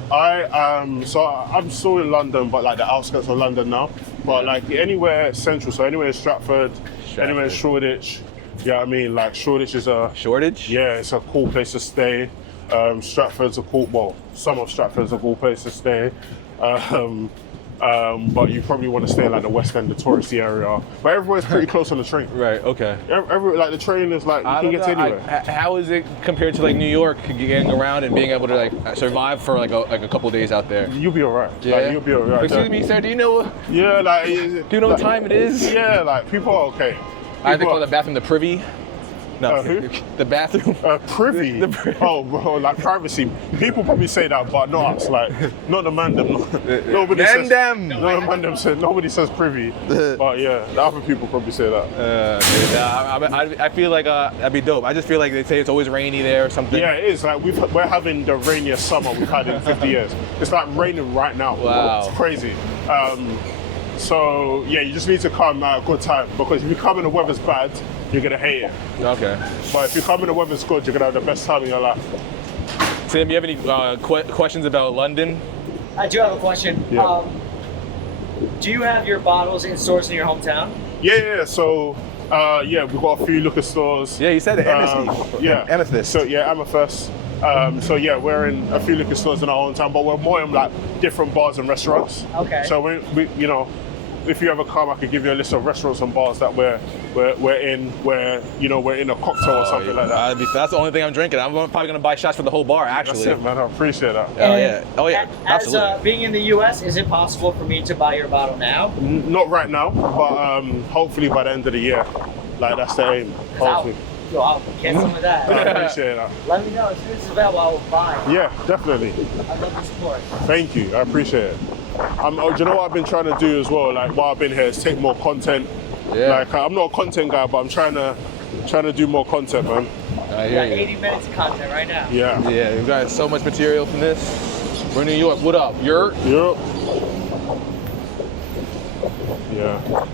still in London, but like the outskirts of London now. But like anywhere central, so anywhere in Stratford, anywhere in Shoreditch. Yeah, I mean, like Shoreditch is a Shoreditch. Yeah, it's a cool place to stay. Stratford's a cool. Well, some of Stratford's a cool place to stay. But you probably want to stay in like the West End, the touristy area. But everywhere's pretty close on the train. Right. Okay. Like the train is like, you can get to anywhere. How is it compared to like New York, getting around and being able to like survive for like a couple of days out there? You'll be alright. Yeah. Like, you'll be alright. Excuse me, sir. Do you know? Yeah, like. Do you know what time it is? Yeah, like people are okay. I think call the bathroom the privy. No, who? The bathroom. Privy. Oh, bro, like privacy. People probably say that, but not us. Like, not the man them. Nobody says. Them. No, the man them said. Nobody says privy. But yeah, the other people probably say that. I feel like that'd be dope. I just feel like they say it's always rainy there or something. Yeah, it is. Like we're having the rainiest summer we've had in 50 years. It's like raining right now. Wow. It's crazy. So yeah, you just need to come at a good time, because if you come and the weather's bad, you're gonna hate it. Okay. But if you come and the weather's good, you're gonna have the best time in your life. Sam, do you have any questions about London? I do have a question. Yeah. Do you have your bottles in stores in your hometown? Yeah. So we've got a few liquor stores. Yeah, you said it. Amethyst. So yeah, Amethyst. So yeah, we're in a few liquor stores in our own town, but we're more in like different bars and restaurants. Okay. So we if you ever come, I could give you a list of restaurants and bars that we're in, where we're in a cocktail or something like that. That's the only thing I'm drinking. I'm probably gonna buy shots for the whole bar, actually. That's it, man. I appreciate that. Oh yeah. As Absolutely. being in the U.S., is it possible for me to buy your bottle now? Not right now, but hopefully by the end of the year. Like, that's the aim. Hopefully. Yo, I'll get some of that. I appreciate that. Let me know as soon as it's available. I will buy. Yeah, definitely. I love the support. Thank you. I appreciate it. Do you know what I've been trying to do as well? Like while I've been here, is take more content. Yeah. Like I'm not a content guy, but I'm trying to do more content, man. I We hear got you. 80 minutes of content right now. Yeah. Yeah, we've got so much material from this. We're in New York. What up? You're Yep. Yeah.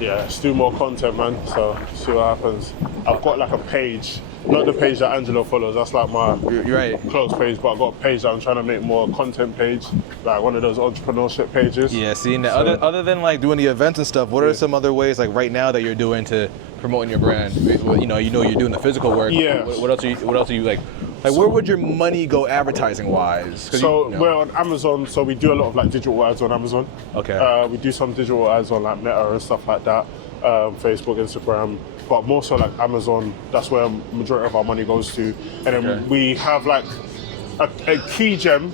Yeah, let's do more content, man. So see what happens. I've got like a page, not the page that Angelo follows. That's like my you're right. close page, but I've got a page that I'm trying to make more content page, like one of those entrepreneurship pages. Yeah, see, now, So- other than like doing the events and stuff, what are Yeah. some other ways like right now that you're doing to promoting your brand? You know, you're doing the physical work. Yeah. What else are you like where would your money go advertising wise? So we're on Amazon, so we do a lot of like digital ads on Amazon. Okay. We do some digital ads on like Meta and stuff like that, Facebook, Instagram, but more so like Amazon. That's where majority of our money goes to. And then Okay. we have like a key gem,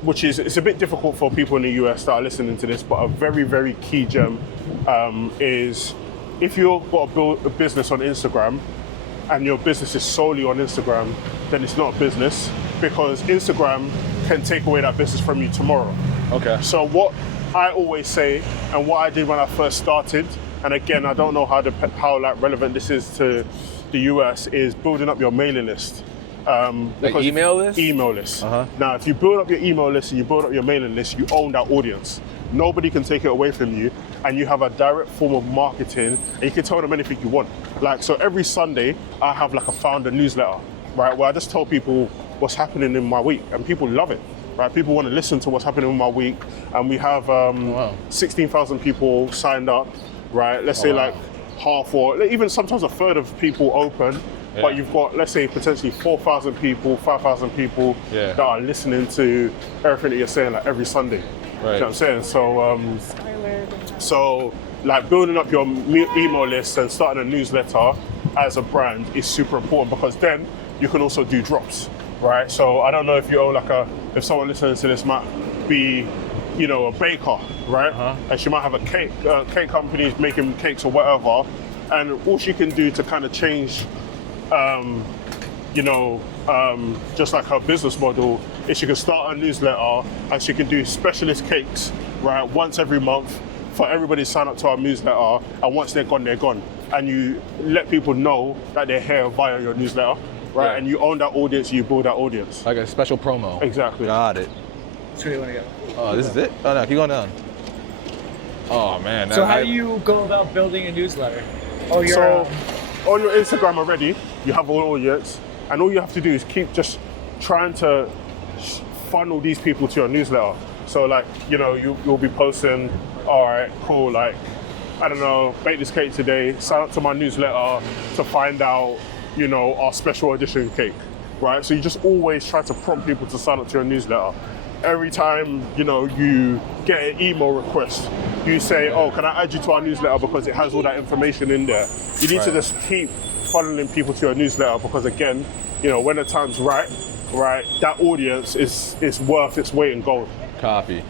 which is, it's a bit difficult for people in the US that are listening to this, but a very, very key gem is if you've got to build a business on Instagram, and your business is solely on Instagram, then it's not a business, because Instagram can take away that business from you tomorrow. Okay. So what I always say, and what I did when I first started, and again, I don't know how like relevant this is to the US, is building up your mailing list. Because- email list? Email list. Uh-huh. Now, if you build up your email list and you build up your mailing list, you own that audience. Nobody can take it away from you, and you have a direct form of marketing, and you can tell them anything you want. Like, so every Sunday, I have like a founder newsletter, right, where I just tell people what's happening in my week, and people love it, right? People want to listen to what's happening in my week, and we have 16,000 people signed up, right? Let's say like half or even sometimes a third of people open. Yeah. But you've got, let's say, potentially 4,000 people, 5,000 people that are listening to everything that you're saying like every Sunday. Right. You know what I'm saying? So like building up your email list and starting a newsletter as a brand is super important, because then you can also do drops, right? So I don't know if you own if someone listening to this might be, you know, a baker, right? And she might have a cake company making cakes or whatever, and all she can do to kind of change just like her business model is she can start a newsletter, and she can do specialist cakes, right, once every month for everybody to sign up to our newsletter, and once they're gone, they're gone. And you let people know that they're here via your newsletter, right? Yeah. And you own that audience, you build that audience. Like a special promo. Exactly. Got it. That's where you want to go. Oh, this is it? Oh no, keep going down. Oh man. So how do you go about building a newsletter? Oh, you're So on your Instagram already, you have an audience, and all you have to do is keep just trying to funnel these people to your newsletter. So like, you know, you'll be posting, all right, cool, like, I don't know, bake this cake today, sign up to my newsletter to find out, you know, our special edition cake, right? So you just always try to prompt people to sign up to your newsletter. Every time, you know, you get an email request, you say, oh, can I add you to our newsletter because it has all that information in there. You need to just keep funneling people to your newsletter, because again, you know, when the time's right, that audience is worth its weight in gold. Copy.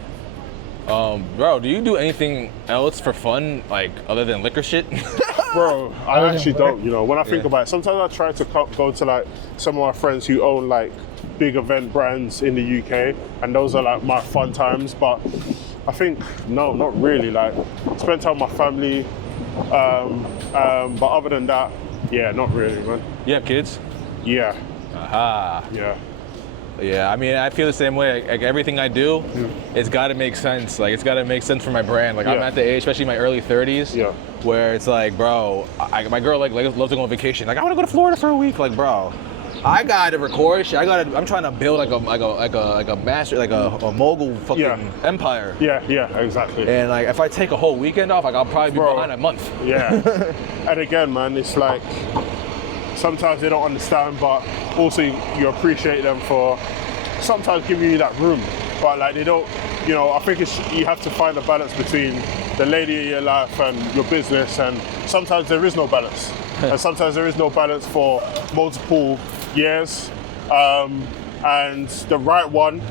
Bro, do you do anything else for fun, like other than liquor shit? Bro, I actually don't, you know, when I think about it, sometimes I try to go to like some of my friends who own like big event brands in the UK, and those are like my fun times, but I think, no, not really. Like, spend time with my family, but other than that, yeah, not really, man. You have kids? Yeah, Aha. yeah. Yeah, I mean, I feel the same way. Like everything I do, it's got to make sense. Like, it's got to make sense for my brand. Like, I'm Yeah. at the age, especially my early 30s, Yeah. where it's like, bro, my girl like loves to go on vacation. Like, I want to go to Florida for a week. Like, bro, I gotta record shit. I'm trying to build like a master, like a mogul fucking empire. Yeah, exactly. And like, if I take a whole weekend off, like, I'll probably be Bro. behind a month. Yeah. And again, man, it's like sometimes they don't understand, but also you appreciate them for sometimes giving you that room. But like, they don't, you know, I think you have to find a balance between the lady in your life and your business, and sometimes there is no balance. And sometimes there is no balance for multiple years. And the right one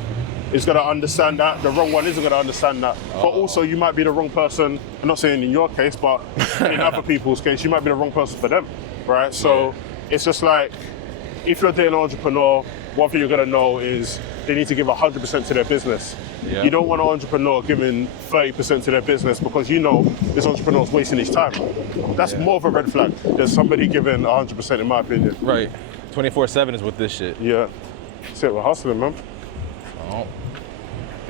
is going to understand that. The wrong one isn't going to understand that. But also, you might be the wrong person. I'm not saying in your case, but in other people's case, you might be the wrong person for them, right? So it's just like, if you're dating an entrepreneur, one thing you're going to know is they need to give 100% to their business. Yeah. You don't want an entrepreneur giving 30% to their business because you know this entrepreneur's wasting his time. That's more of a red flag than somebody giving 100%, in my opinion. Right. 24/7 is with this shit. Yeah. That's it, we're hustling, man. Oh.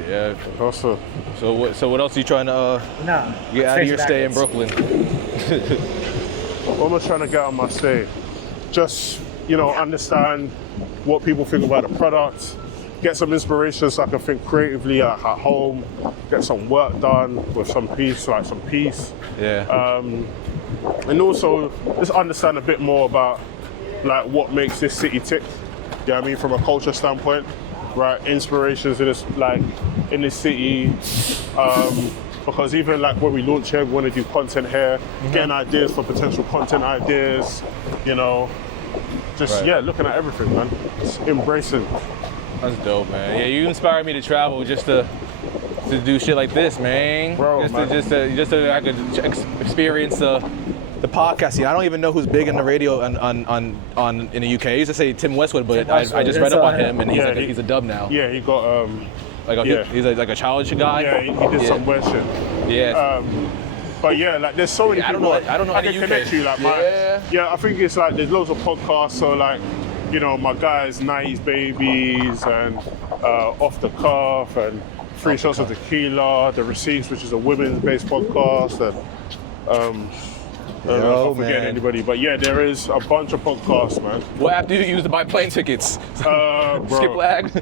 Yeah. Hustle. So what else are you trying to No. get out of your stay in Brooklyn? What am I trying to get out of my stay? Just, understand what people think about the product, get some inspiration so I can think creatively at home, get some work done with some peace. Yeah. And also just understand a bit more about like what makes this city tick. You know what I mean? From a culture standpoint, right? Inspirations in this city. Because even like when we launch here, we want to do content here, getting ideas for potential content ideas, looking at everything, man. Just embracing. That's dope, man. Yeah, you inspired me to travel just to do shit like this, man. Bro, just to I could experience the podcast. Yeah, I don't even know who's big in the radio on in the UK. I used to say Tim Westwood, but I just read up on him, and he's a dub now. Yeah, he got he's like a challenge guy. Yeah, he did some weird shit. Yeah. But yeah, like there's so many people. I don't know I any can UK. connect you. Like I think it's like there's loads of podcasts. So like, my guys, 90s Babies and Off the Cuff and Free Shots of Tequila, The Receipts, which is a women's-based podcast, and I don't know if I'm forgetting anybody, but yeah, there is a bunch of podcasts, man. What app do you use to buy plane tickets? Bro. Skip lag.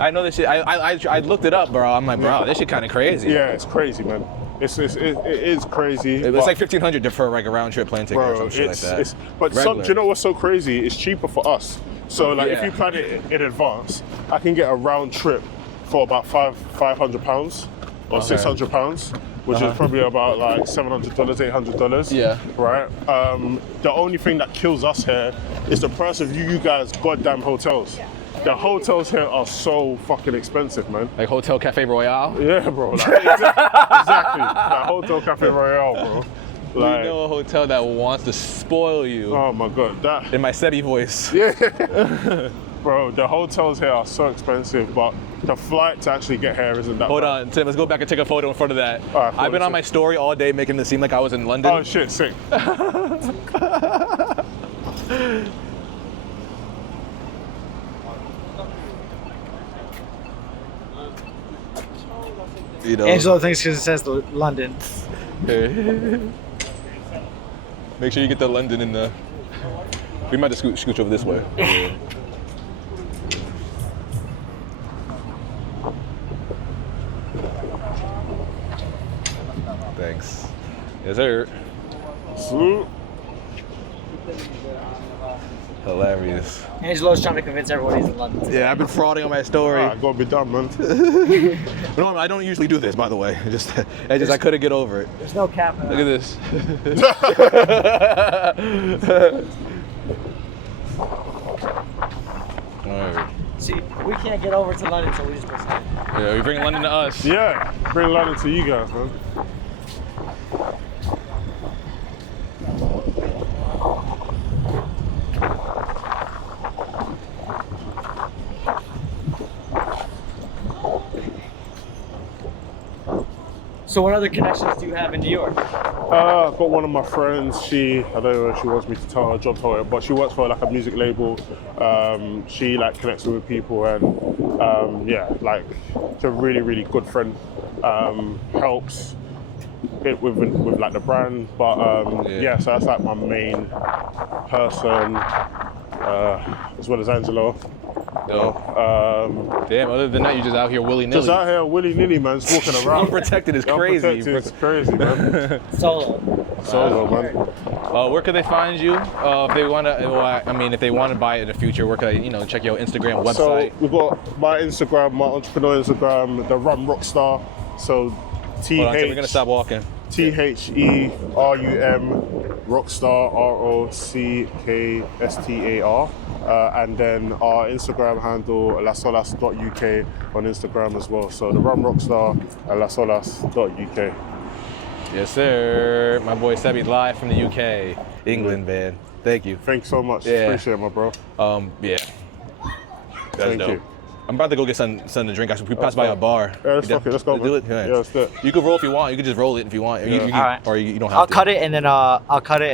I know this shit. I looked it up, bro. I'm like, bro, this shit kind of crazy. Yeah, it's crazy, man. It is crazy. It's like $1,500 for like a round trip plane ticket or some shit like that. But do you know what's so crazy? It's cheaper for us. So like, if you plan it in advance, I can get a round trip for about £500 or £600, which is probably about like $700, $800. Yeah. Right. The only thing that kills us here is the price of you guys' goddamn hotels. The hotels here are so fucking expensive, man. Like Hotel Cafe Royale? Yeah, bro. Like, exactly. Like Hotel Cafe Royale, bro. Like, you know a hotel that wants to spoil you. Oh my god, that. In my Sebby voice. Yeah. Bro, the hotels here are so expensive, but the flight to actually get here isn't that Hold bad. on, Tim, let's go back and take a photo in front of that. All right, I've been on my story all day making it seem like I was in London. Oh shit, sick. Angelo thinks because it says London. Make sure you get the London in the. We might just scooch over this way. Thanks. Yes, sir. Salute. Hilarious. Angelo's trying to convince everyone he's in London. Yeah, I've been frauding on my story. Alright, gotta be done, man. No, I don't usually do this, by the way. I couldn't get over it. There's no cap. Look at this. Alright. See, we can't get over to London, so we just go south. Yeah, we bring London to us. Yeah, bring London to you guys, man. So what other connections do you have in New York? I've got one of my friends, I don't know if she wants me to tell her job title, but she works for like a music label. She like connects with people and like she's a really, really good friend. Helps it with like the brand, but so that's like my main person, as well as Angelo. Damn, other than that, you're just out here willy-nilly. Just out here willy-nilly, man, just walking around. Unprotected is crazy. It's crazy, man. Solo, man. Where could they find you if they want to? If they want to buy it in the future, where could I, check your Instagram website? So we've got my Instagram, my entrepreneur Instagram, the Rum Rockstar. So Hold on, we're gonna stop walking. THERUM Rockstar, ROCKSTAR. And then our Instagram handle, lasolas.uk on Instagram as well. So the Rum Rockstar, lasolas.uk. Yes, sir. My boy Sebby live from the UK, England, man. Thank you. Thanks so much. Yeah. Appreciate it, my bro. Yeah. That's Thank dope. you. I'm about to go get something to drink. Actually, we passed by a bar. Yeah, let's fuck it. Let's go, do man. it. Yeah. Yeah, let's do it. You can roll if you want. You can just roll it if you want. Yeah. All right. Or you don't have I'll to. cut it and then I'll cut it.